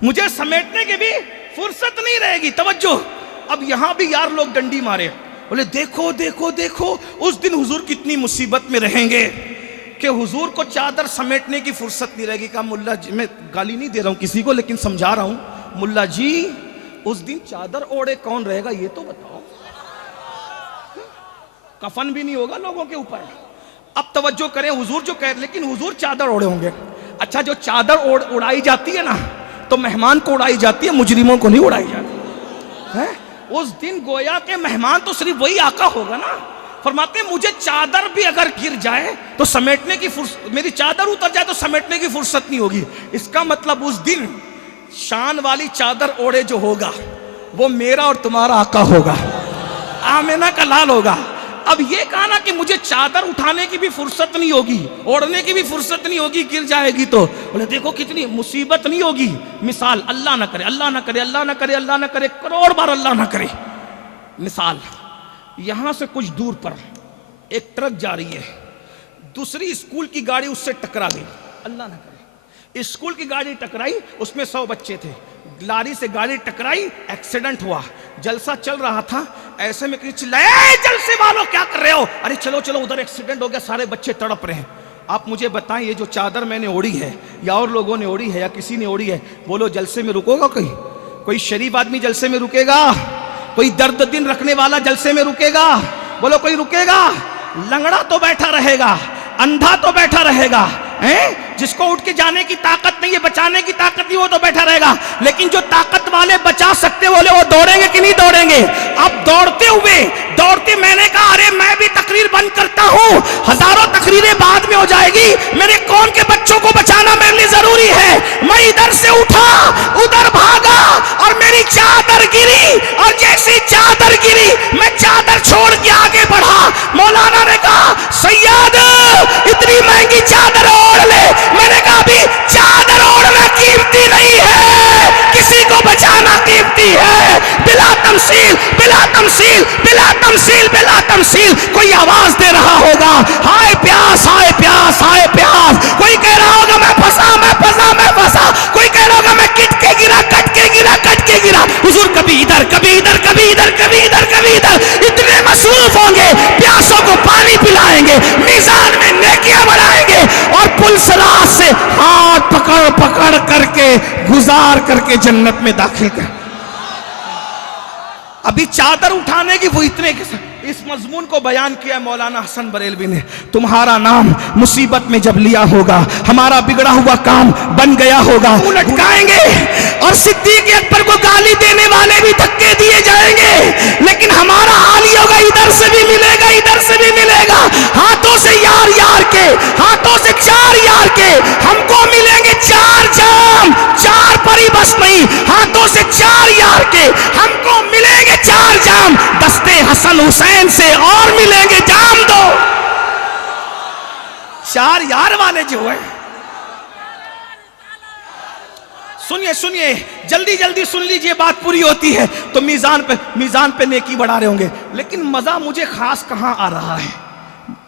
مجھے سمیٹنے کی بھی فرصت نہیں رہے گی۔ توجہ، اب یہاں بھی یار لوگ ڈنڈی مارے، بولے دیکھو دیکھو دیکھو اس دن حضور کتنی مصیبت میں رہیں گے کہ حضور کو چادر سمیٹنے کی فرصت نہیں رہے گی۔ کہا ملا جی، میں گالی نہیں دے رہا ہوں کسی کو لیکن سمجھا رہا ہوں، ملا جی اس دن چادر اوڑے کون رہے گا یہ تو بتاؤ، کفن بھی نہیں ہوگا لوگوں کے اوپر۔ اب توجہ کریں، حضور جو کہہ، لیکن حضور چادر اوڑے ہوں گے۔ اچھا، جو چادر اڑائی جاتی ہے نا تو مہمان کو اڑائی جاتی ہے، مجرموں کو نہیں اڑائی جاتی۔ اس دن گویا کہ مہمان تو صرف وہی آقا ہوگا نا۔ فرماتے ہیں مجھے چادر بھی اگر گر جائے تو سمیٹنے کی فرصت، میری چادر اتر جائے تو سمیٹنے کی فرصت نہیں ہوگی۔ اس کا مطلب اس دن شان والی چادر اوڑے جو ہوگا وہ میرا اور تمہارا آقا ہوگا، آمینہ کا لال ہوگا۔ اب یہ کہا نا کہ مجھے چادر اٹھانے کی بھی فرصت نہیں ہوگی، اوڑھنے کی بھی فرصت نہیں ہوگی، گر جائے گی تو بولے دیکھو کتنی مصیبت نہیں ہوگی۔ مثال، اللہ نہ کرے، اللہ نہ کرے، اللہ نہ کرے، اللہ نہ کرے، کروڑ بار اللہ نہ کرے۔ مثال، یہاں سے کچھ دور پر ایک ٹرک جا رہی ہے، دوسری اسکول کی گاڑی اس سے ٹکرا گئی، اللہ نہ کرے، اسکول کی گاڑی ٹکرائی، اس میں 100 بچے تھے، لاری سے گاڑی ٹکرائی، ایکسیڈنٹ ہوا، جلسہ چل رہا تھا، ایسے میں کسی چلائے اے جلسے والوں کیا کر رہے ہو، ارے چلو چلو ادھر ایکسیڈنٹ ہو گیا، سارے بچے تڑپ رہے ہیں۔ آپ مجھے بتائیں یہ جو چادر میں نے اوڑھی ہے یا اور لوگوں نے اوڑھی ہے یا کسی نے اوڑھی ہے، بولو جلسے میں رکو گا کوئی شریف آدمی جلسے میں رکے گا؟ کوئی درد دن رکھنے والا جلسے میں رکے گا؟ بولو کوئی رکے گا؟ لنگڑا تو بیٹھا رہے گا، اندھا تو بیٹھا رہے گا، جس کو اٹھ کے جانے کی طاقت نہیں ہے، بچانے کی طاقت نہیں، وہ تو بیٹھا رہے گا۔ لیکن جو طاقت والے بچا سکتے بولے وہ دوڑیں گے کہ نہیں دوڑیں گے؟ اب دوڑتے ہوئے میں نے کہا ارے میں بھی تقریر بند کرتا ہوں، ہزاروں تقریریں بعد میں ہو جائے گی، میرے قوم کے بچوں کو بچانا میرے لیے ضروری ہے۔ میں ادھر سے اٹھا، ادھر بھاگا اور میری چادر گری، اور جیسی چادر گری میں چادر چھوڑ کے آگے بڑھا۔ مولانا نے کہا سید اتنی مہنگی چادر اوڑھ لے، میں نے کہا ابھی چادر اوڑھنا قیمتی نہیں ہے، کسی کو بچانا قیمتی ہے۔ بلا تمثیل بلا تمثیل بلا تمثیل بلا تمثیل کوئی آواز دے رہا ہوگا ہائے پیاس ہائے پیاس ہائے پیاس، کوئی کہہ رہا ہوگا میں پھنسا میں پھنسا میں پھنسا، کوئی کہہ رہا ہوگا میں کٹ کے گرا کٹ کے گرا کٹ کے گرا۔ حضور کبھی ادھر کبھی ادھر کبھی ادھر کبھی ادھر کبھی ادھر، اتنے مصروف ہوں گے، پیاسوں کو پانی پلائیں گے، میزان میں نیکیاں بڑھائیں گے، اور پل صراط سے ہاتھ پکڑ پکڑ کر کے گزار کر کے جنت میں داخل کر۔ ابھی چادر اٹھانے کی وہ اتنے اس مضمون کو بیان کیا مولانا حسن بریلوی نے۔ تمہارا نام مصیبت میں جب لیا ہوگا، ہمارا بگڑا ہوا کام بن گیا ہوگا، لٹکائیں گے، اور صدیق اکبر کو گالی دینے والے بھی دھکے دیے جائیں گے، لیکن ہمارا حال یہ ہوگا ادھر سے بھی ملے گا ادھر سے بھی ملے گا، ہاتھوں سے یار یار کے، ہاتھوں سے چار یار کے، ہم کو ملیں گے 4 جام، 4 پر ہی بس نہیں، ہاتھوں سے 4 یار کے ہم کو ملیں گے 4 جام دستے حسن حسین سے اور ملیں گے جام دو. چار یار والے جو ہے. سنیے جلدی جلدی سن لیجئے, بات پوری ہوتی ہے تو میزان پہ نیکی بڑھا رہے ہوں گے. لیکن مزہ مجھے خاص کہاں آ رہا ہے,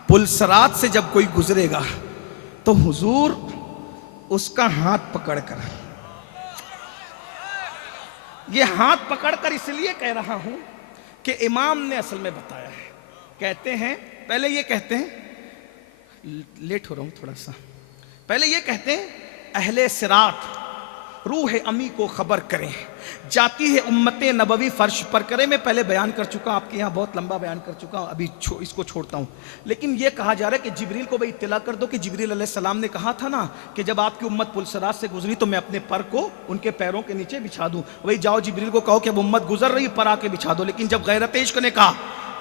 پل صراط سے جب کوئی گزرے گا تو حضور اس کا ہاتھ پکڑ کر, یہ ہاتھ پکڑ کر اس لیے کہہ رہا ہوں کہ امام نے اصل میں بتایا ہے. کہتے ہیں, پہلے یہ کہتے ہیں, لیٹ ہو رہا ہوں تھوڑا سا, پہلے یہ کہتے ہیں اہل صراط روح امی کو خبر کریں, جاتی ہے امت نبوی فرش پر کرے. میں پہلے بیان کر چکا, آپ کے یہاں بہت لمبا بیان کر چکا ہوں, ابھی اس کو چھوڑتا ہوں. لیکن یہ کہا جا رہا ہے کہ جبریل کو بھی اطلاع کر دو کہ جبریل علیہ السلام نے کہا تھا نا کہ جب آپ کی امت پل صراط سے گزری تو میں اپنے پر کو ان کے پیروں کے نیچے بچھا دوں. وہی جاؤ جبریل کو کہو کہ اب امت گزر رہی, پر آ کے بچھا دو. لیکن جب غیرت عشق نے کہا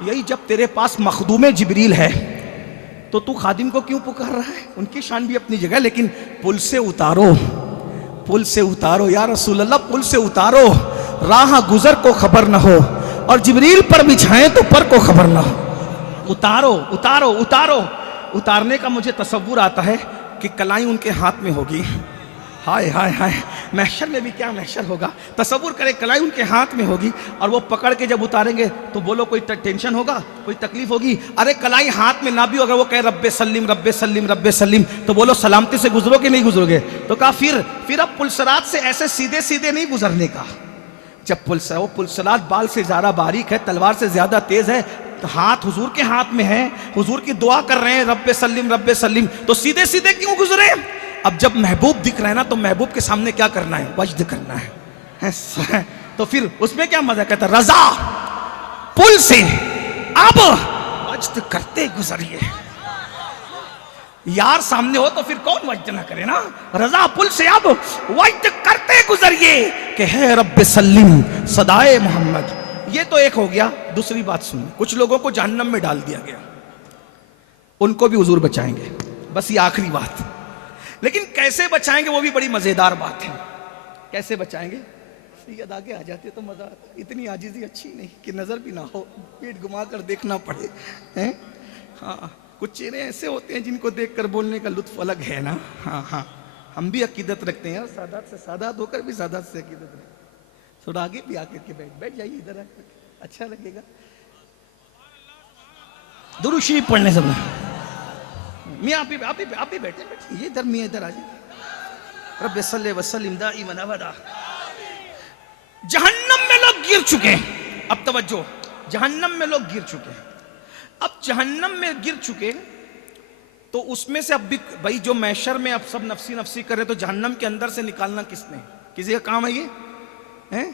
یہی جب تیرے پاس مخدوم جبریل ہے تو خادم کو کیوں پکار رہا ہے؟ ان کی شان بھی اپنی جگہ, لیکن پل سے اتارو, پل سے اتارو یا رسول اللہ, پل سے اتارو, راہ گزر کو خبر نہ ہو, اور جبریل پر بچھائیں تو پر کو خبر نہ ہو. اتارو اتارو اتارو. اتارنے کا مجھے تصور آتا ہے کہ کلائیں ان کے ہاتھ میں ہوگی. ہائے ہائے ہائے, محشر میں بھی کیا محشر ہوگا. تصور کریں کلائی ان کے ہاتھ میں ہوگی اور وہ پکڑ کے جب اتاریں گے تو بولو کوئی ٹینشن ہوگا, کوئی تکلیف ہوگی؟ ارے کلائی ہاتھ میں نہ بھی ہو, اگر وہ کہے رب سلم رب سلم رب سلم تو بولو سلامتی سے گزرو کہ نہیں گزرو گے؟ تو کہا پھر اب پل صراط سے ایسے سیدھے سیدھے نہیں گزرنے کا. جب پل صراط بال سے زیادہ باریک ہے, تلوار سے زیادہ تیز ہے, ہاتھ حضور کے ہاتھ میں ہے, حضور کی دعا کر رہے ہیں رب سلم, تو سیدھے سیدھے کیوں گزرے؟ اب جب محبوب دکھ رہا ہے نا تو محبوب کے سامنے کیا کرنا ہے؟ وجد کرنا ہے. تو پھر اس میں کیا مزہ, کہتا رضا پل سے اب وجد کرتے گزریے. یار سامنے ہو تو پھر کون وجد نہ کرے نا. رضا پل سے اب وجد کرتے گزریے کہ ہے رب سلم صدائے محمد. یہ تو ایک ہو گیا. دوسری بات سنیں, کچھ لوگوں کو جہنم میں ڈال دیا گیا, ان کو بھی حضور بچائیں گے. بس یہ آخری بات. لیکن کیسے بچائیں گے وہ بھی بڑی مزیدار بات ہے. کیسے بچائیں گے؟ سید آگے آ جاتے تو مزہ آتا. اتنی عاجزی اچھی نہیں کہ نظر بھی نہ ہو, پیٹ گھما کر دیکھنا پڑے. ہاں, کچھ چہرے ایسے ہوتے ہیں جن کو دیکھ کر بولنے کا لطف الگ ہے نا. ہاں, ہم بھی عقیدت رکھتے ہیں, سادات سے سادات ہو کر بھی سادات سے عقیدت رکھتے ہیں. تھوڑا آگے بھی آ کر کے بیٹھ جائیے ادھر, اچھا لگے گا. درود شریف پڑھنے سے میاں آپ بھی بیٹھے یہ ادھر, میاں ادھر آ جائیں. رب صلی وسلم دائما ابدا. جہنم میں لوگ گر چکے ہیں. اب توجہ, جہنم میں لوگ گر چکے ہیں. اب جہنم میں گر چکے تو اس میں سے اب بھی بھائی جو محشر میں اب سب نفسی نفسی کرے, تو جہنم کے اندر سے نکالنا کس نے؟ کسی کا کام ہے یہ؟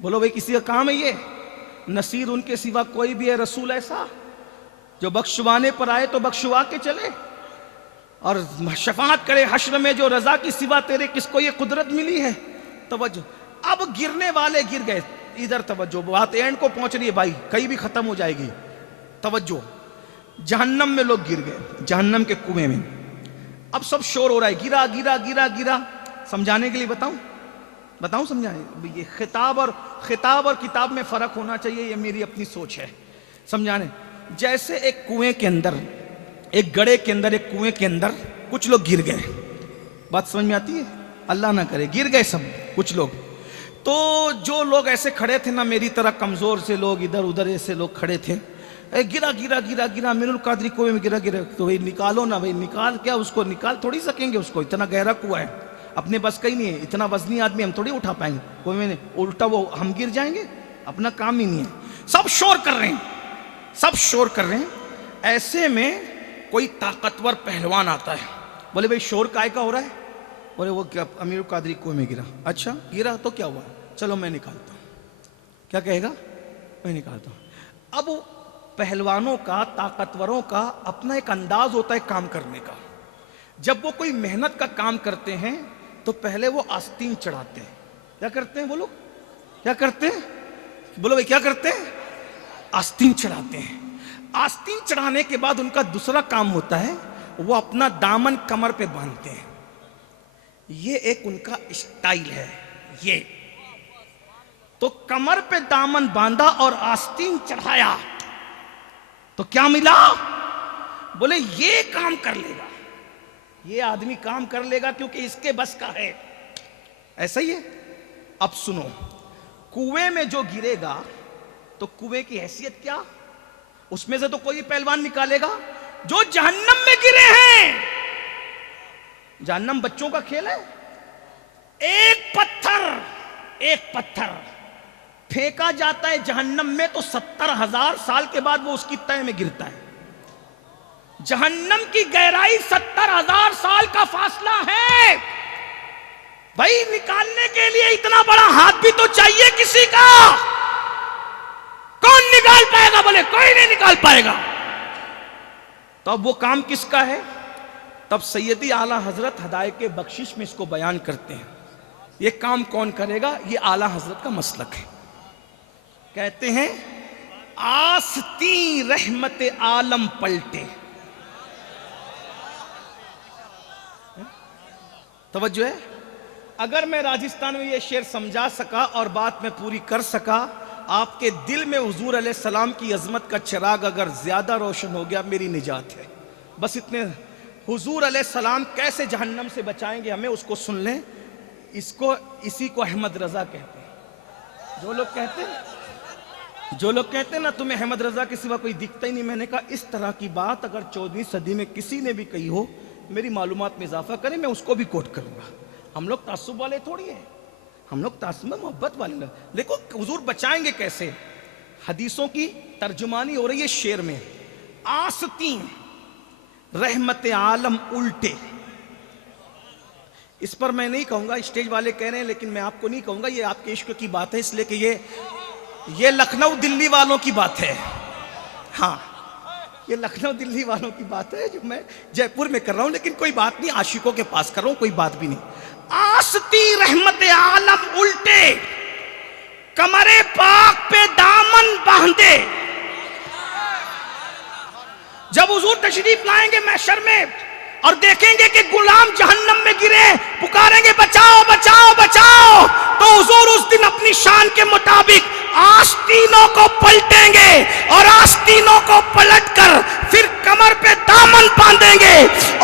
بولو بھائی کسی کا کام ہے یہ؟ نصیر ان کے سوا کوئی بھی ہے رسول ایسا جو بخشوانے پر آئے تو بخشوا کے چلے اور شفاعت کرے حشر میں؟ جو رضا کی سوا تیرے کس کو یہ قدرت ملی ہے؟ توجہ, اب گرنے والے گر گئے. ادھر توجہ, بات اینڈ کو پہنچ رہی ہے بھائی, کہیں بھی ختم ہو جائے گی. توجہ, جہنم میں لوگ گر گئے, جہنم کے کنویں میں. اب سب شور ہو رہا ہے, گرا گرا گرا گرا. سمجھانے کے لیے بتاؤں سمجھانے. یہ خطاب اور کتاب میں فرق ہونا چاہیے, یہ میری اپنی سوچ ہے سمجھانے. جیسے ایک کنویں کے اندر, ایک گڑھے کے اندر, ایک کنویں کے اندر کچھ لوگ گر گئے. بات سمجھ میں آتی ہے؟ اللہ نہ کرے گر گئے سب کچھ لوگ. تو جو لوگ ایسے کھڑے تھے نا میری طرح کمزور سے لوگ, ادھر ادھر ایسے لوگ کھڑے تھے, گرا گرا گرا گرا مین القادری کنویں میں گرا. تو بھائی نکالو نا بھائی, نکال کیا اس کو, نکال تھوڑی سکیں گے اس کو, اتنا گہرا کنواں ہے, اپنے بس کا ہی نہیں ہے, اتنا وزنی آدمی ہم تھوڑی اٹھا پائیں گے کنویں میں, الٹا وہ ہم گر جائیں گے, اپنا کام ہی نہیں ہے. سب شور کر رہے ہیں. ایسے میں کوئی طاقتور پہلوان آتا ہے. بولے بھائی شور کائے کا ہو رہا ہے؟ بولے وہ کیا امیر القادری کنویں میں گرا. اچھا گرا تو کیا ہوا, چلو میں نکالتا ہوں. کیا کہے گا؟ میں نکالتا ہوں. اب پہلوانوں کا, طاقتوروں کا اپنا ایک انداز ہوتا ہے کام کرنے کا. جب وہ کوئی محنت کا کام کرتے ہیں تو پہلے وہ آستین چڑھاتے ہیں. کیا کرتے ہیں بولو, کیا کرتے ہیں بولو بھائی, کیا کرتے ہیں؟ آستین چڑھاتے ہیں. آستین چڑھانے کے بعد ان کا دوسرا کام ہوتا ہے وہ اپنا دامن کمر پہ باندھتے ہیں. یہ ایک ان کا اسٹائل ہے. یہ تو کمر پہ دامن باندھا اور آستین چڑھایا تو کیا ملا؟ بولے یہ کام کر لے گا، یہ آدمی کام کر لے گا کیونکہ اس کے بس کا ہے. ایسا ہی ہے. اب سنو، کنویں میں جو گرے گا تو کنویں کی حیثیت کیا؟ اس میں سے تو کوئی پہلوان نکالے گا. جو جہنم میں گرے ہیں، جہنم بچوں کا کھیل ہے. ایک پتھر پھینکا جاتا ہے جہنم میں تو 70,000 سال کے بعد وہ اس کی تہہ میں گرتا ہے. جہنم کی گہرائی 70,000 سال کا فاصلہ ہے. بھائی نکالنے کے لیے اتنا بڑا ہاتھ بھی تو چاہیے کسی کا. کون نکال پائے گا؟ بولے کوئی نہیں نکال پائے گا. تو اب وہ کام کس کا ہے؟ تب سیدی اعلیٰ حضرت ہدایت بخشش میں اس کو بیان کرتے ہیں. یہ کام کون کرے گا؟ یہ اعلیٰ حضرت کا مسلک ہے. کہتے ہیں آستی رحمت عالم پلٹے. توجہ ہے. اگر میں راجستان میں یہ شعر سمجھا سکا اور بات میں پوری کر سکا، آپ کے دل میں حضور علیہ السلام کی عظمت کا چراغ اگر زیادہ روشن ہو گیا، میری نجات ہے. بس اتنے. حضور علیہ السلام کیسے جہنم سے بچائیں گے ہمیں، اس کو سن لیں. اسی کو احمد رضا کہتے ہیں. جو لوگ کہتے ہیں نا تمہیں احمد رضا کے سوا کوئی دکھتا ہی نہیں، میں نے کہا اس طرح کی بات اگر 14ویں صدی میں کسی نے بھی کہی ہو، میری معلومات میں اضافہ کریں، میں اس کو بھی کوٹ کروں گا. ہم لوگ تعصب والے تھوڑی ہیں، ہم لوگ تعصب میں محبت والے. دیکھو حضور بچائیں گے کیسے. حدیثوں کی ترجمانی ہو رہی ہے شعر میں. آستین رحمت عالم الٹے. اس پر میں نہیں کہوں گا، اسٹیج والے کہہ رہے ہیں لیکن میں آپ کو نہیں کہوں گا. یہ آپ کے عشق کی بات ہے، اس لیے کہ یہ لکھنؤ دلی والوں کی بات ہے. ہاں یہ لکھنؤ دلی والوں کی بات ہے جو میں جے پور میں کر رہا ہوں، لیکن کوئی بات نہیں، عاشقوں کے پاس کر رہا ہوں، کوئی بات بھی نہیں. آستی رحمت عالم الٹے، کمر پاک پہ دامن باندھے. جب حضور تشریف لائیں گے محشر میں اور دیکھیں گے کہ غلام جہنم میں گرے، پکاریں گے بچاؤ بچاؤ بچاؤ، تو حضور اس دن اپنی شان کے مطابق آستینوں کو پلٹیں گے اور آستینوں کو پلٹ کر پھر کمر پہ دامن باندھیں گے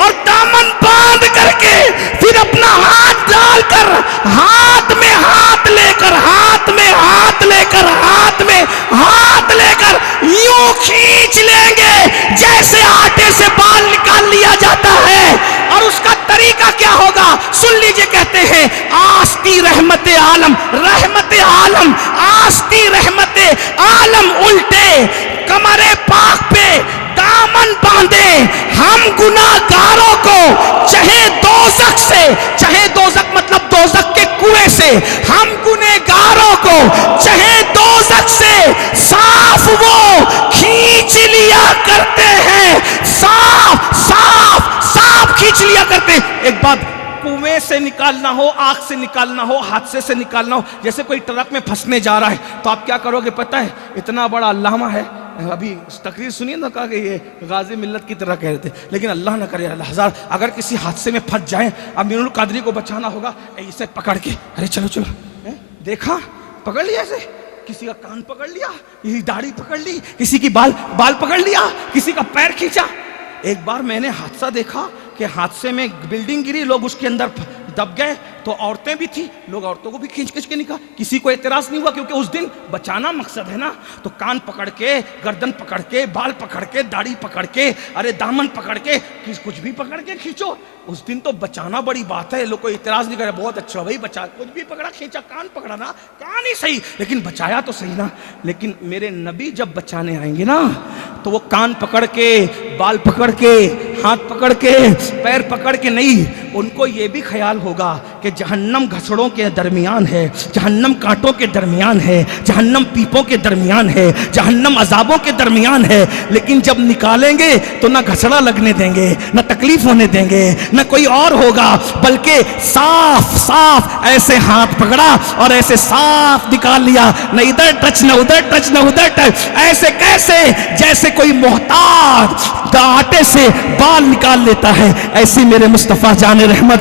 اور دامن باندھ کر کے پھر اپنا ہاتھ ڈال کر ہاتھ میں ہاتھ لے کر ہاتھ میں ہاتھ لے کر ہاتھ میں ہاتھ لے کر یوں کھینچ لیں گے جیسے آٹے سے بال نکال لیا جاتا ہے. اور اس کا طریقہ کیا ہوگا سن لیجئے. کہتے ہیں آستی رحمت عالم، رحمت عالم آستی رحمت عالم الٹے، کمر پاک پہ دامن باندھے. ہم گناہگاروں کو چاہے دوزخ سے، چاہے دوزخ مطلب دوزخ کے کنویں سے، ہم گناہگاروں کو چاہے دوزخ سے صاف وہ کھینچ لیا کرتے ہیں. صاف صاف صاف کھینچ لیا کرتے ہیں. ایک بات، کنویں سے نکالنا ہو، آنکھ سے نکالنا ہو، حادثے سے نکالنا ہو، جیسے کوئی ٹرک میں پھنسنے جا رہا ہے تو آپ کیا کرو گے پتہ ہے؟ اتنا بڑا علامہ ہے، ابھی تقریر سنیے نا، کہا کہ یہ غازی ملت کی طرح کہہ رہے تھے، لیکن اللہ نہ کرے اللہ ہزار اگر کسی حادثے میں پھنس جائیں، امین القادری کو بچانا ہوگا، اسے پکڑ کے ارے چلو چلو، دیکھا پکڑ لیا اسے، کسی کا کان پکڑ لیا، کسی داڑھی پکڑ لی، کسی کی بال پکڑ لیا، کسی کا پیر کھینچا. ایک بار میں نے حادثہ دیکھا کہ حادثے میں بلڈنگ گری، لوگ اس کے اندر دب گئے تو عورتیں بھی تھی، لوگ عورتوں کو بھی کھینچ کے نکال. کسی کو اعتراض نہیں ہوا کیونکہ اس دن بچانا مقصد ہے نا. تو کان پکڑ کے، گردن پکڑ کے، بال پکڑ کے، داڑھی پکڑ کے، ارے دامن پکڑ کے، کچھ بھی پکڑ کے کھینچو. اس دن تو بچانا بڑی بات ہے، لوگ کو اعتراض نہیں کرے، بہت اچھا بھائی بچا، کچھ بھی پکڑا کھینچا، کان پکڑا نا، کان ہی صحیح لیکن بچایا تو صحیح نا. لیکن میرے نبی جب بچانے آئیں گے نا تو وہ کان پکڑ کے، بال پکڑ کے، ہاتھ پکڑ کے، پیر پکڑ کے نہیں، ان کو یہ بھی خیال ہوگا کہ جہنم گھسڑوں کے درمیان ہے، جہنم کانٹوں کے درمیان ہے، جہنم پیپوں کے درمیان ہے، جہنم عذابوں کے درمیان ہے. لیکن جب نکالیں گے تو نہ گھسڑا لگنے دیں گے، نہ تکلیف ہونے دیں گے، نہ کوئی اور ہوگا، بلکہ صاف صاف ایسے ہاتھ پکڑا اور ایسے صاف نکال لیا، نہ ادھر ٹچ نہ ادھر ٹچ نہ ادھر ٹچ. ایسے کیسے؟ جیسے کوئی محتاج آٹے سے بال نکال لیتا ہے. ایسی میرے مصطفیٰ جان رحمت